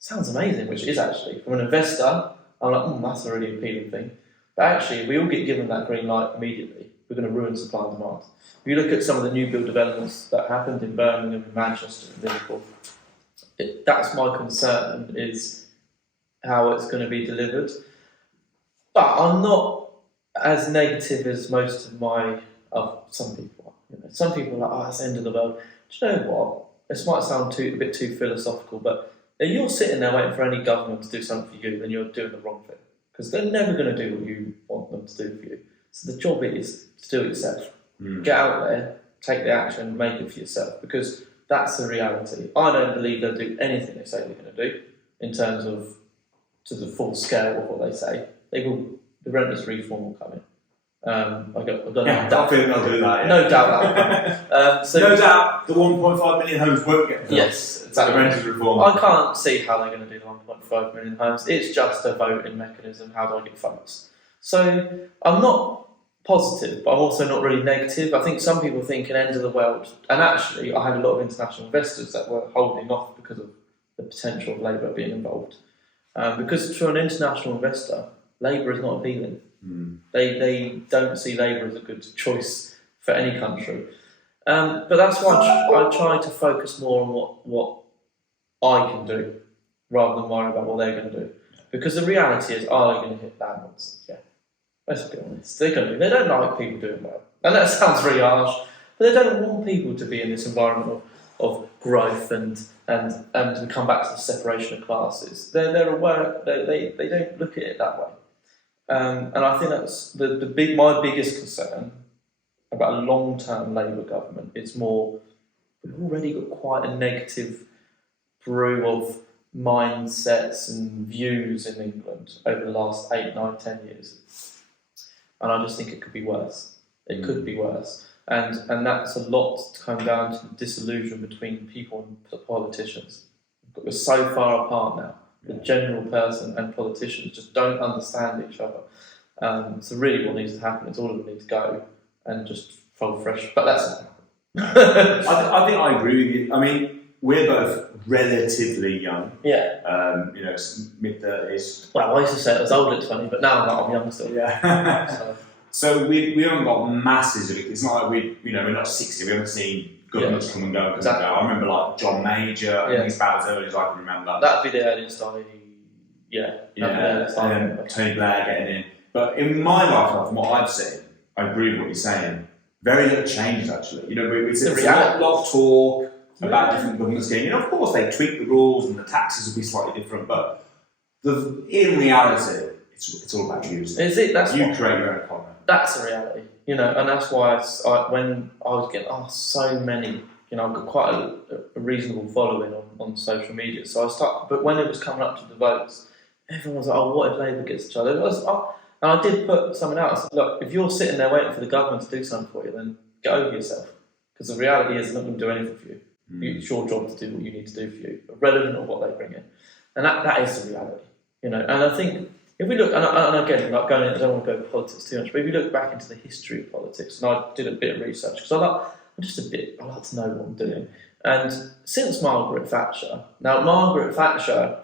Sounds amazing, which it is actually. From an investor, I'm like, that's a really appealing thing. But actually, if we all get given that green light immediately, we're going to ruin supply and demand. If you look at some of the new build developments that happened in Birmingham, Manchester, and Liverpool, that's my concern, is how it's going to be delivered. But I'm not as negative as most of some people are. Some people are like, it's the end of the world. Do you know what? This might sound a bit too philosophical, but if you're sitting there waiting for any government to do something for you, then you're doing the wrong thing. Because they're never going to do what you want them to do for you. So the job is to do it yourself. Get out there, take the action, make it for yourself. Because that's the reality. I don't believe they'll do anything they say they're going to do in terms of to the full scale of what they say. They will. The renters reform will come in. I think they'll do that. No doubt that will come. No doubt the 1.5 million homes won't get built. Yes, exactly. The renters reform. I can't see how they're going to do the 1.5 million homes. It's just a voting mechanism. How do I get votes? So I'm not positive, but I'm also not really negative. I think some people think an end of the world, and actually I had a lot of international investors that were holding off because of the potential of Labour being involved. Because for an international investor, Labour is not appealing. They don't see Labour as a good choice for any country. But that's why I try to focus more on what I can do rather than worry about what they're going to do. Because the reality is, are they going to hit landlords? Yeah. Let's be honest. They're going to. They don't like people doing well. And that sounds really harsh, but they don't want people to be in this environment of growth and to come back to the separation of classes. They're aware. They don't look at it that way. And I think that's my biggest concern about a long-term Labour government. It's more, we've already got quite a negative brew of mindsets and views in England over the last 8, 9, 10 years. And I just think it could be worse. It could be worse. And that's a lot to come down to the disillusion between people and politicians. We're so far apart now. The general person and politicians just don't understand each other. So really what needs to happen is all of them need to go and just fold fresh. But that's not happening. I think I agree with you. I mean, we're both relatively young. Yeah. Mid-30s. Well, I used to say I was old at 20, but now I'm young still. Yeah. So we haven't got masses of it. It's not like we're not 60. We haven't seen governments come and go. Exactly. I remember like John Major. I think it's about as early as I can remember. That'd be the earliest I. And then Tony Blair getting in. But in my lifetime, from what I've seen, I agree with what you're saying. Very little changes actually. It's a lot of talk about different government schemes. Of course, they tweak the rules and the taxes will be slightly different, but in reality, it's all about you. Is it? That's you create your own economy. That's the reality, and that's why when I was getting so many I've got quite a reasonable following on social media. So but when it was coming up to the votes, everyone was like, "Oh, what if Labour gets each other?" And I did put something out. I said, "Look, if you're sitting there waiting for the government to do something for you, then get over yourself. Because the reality is, they're not going to do anything for you. It's your job to do what you need to do for you, irrelevant of what they bring in." And that is the reality, And I think if we look, and again, like going in, I don't want to go politics too much, but if you look back into the history of politics, and I did a bit of research because I like to know what I'm doing. And since Margaret Thatcher, now Margaret Thatcher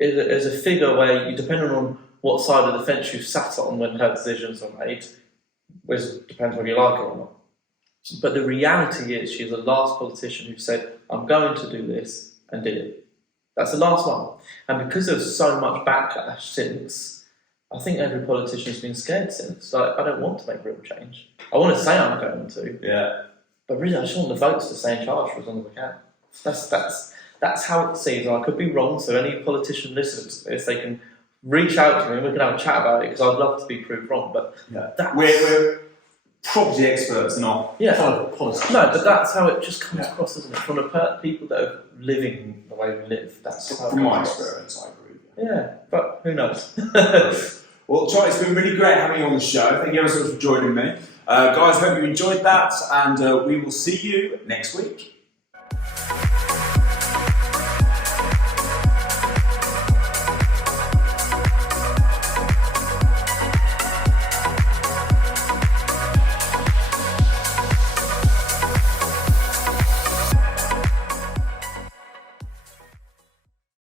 is a figure where, depending on what side of the fence you sat on when her decisions were made, which depends whether you like her or not. But the reality is, she's the last politician who said, "I'm going to do this," and did it. That's the last one. And because there's so much backlash since, I think every politician's been scared since. Like, I don't want to make real change. I want to say I'm going to. Yeah. But really, I just want the votes to stay in charge for as long as I can. That's how it seems. I could be wrong, so any politician listening to this, they can reach out to me and we can have a chat about it, because I'd love to be proved wrong. But we're property experts, not politicians. No, but that's how it just comes across, isn't it? From the people that are living the way we live. That's how from my experience, I agree. Yeah, but who knows? Well, Charlie, it's been really great having you on the show. Thank you ever so much for joining me. Guys, hope you enjoyed that, and we will see you next week.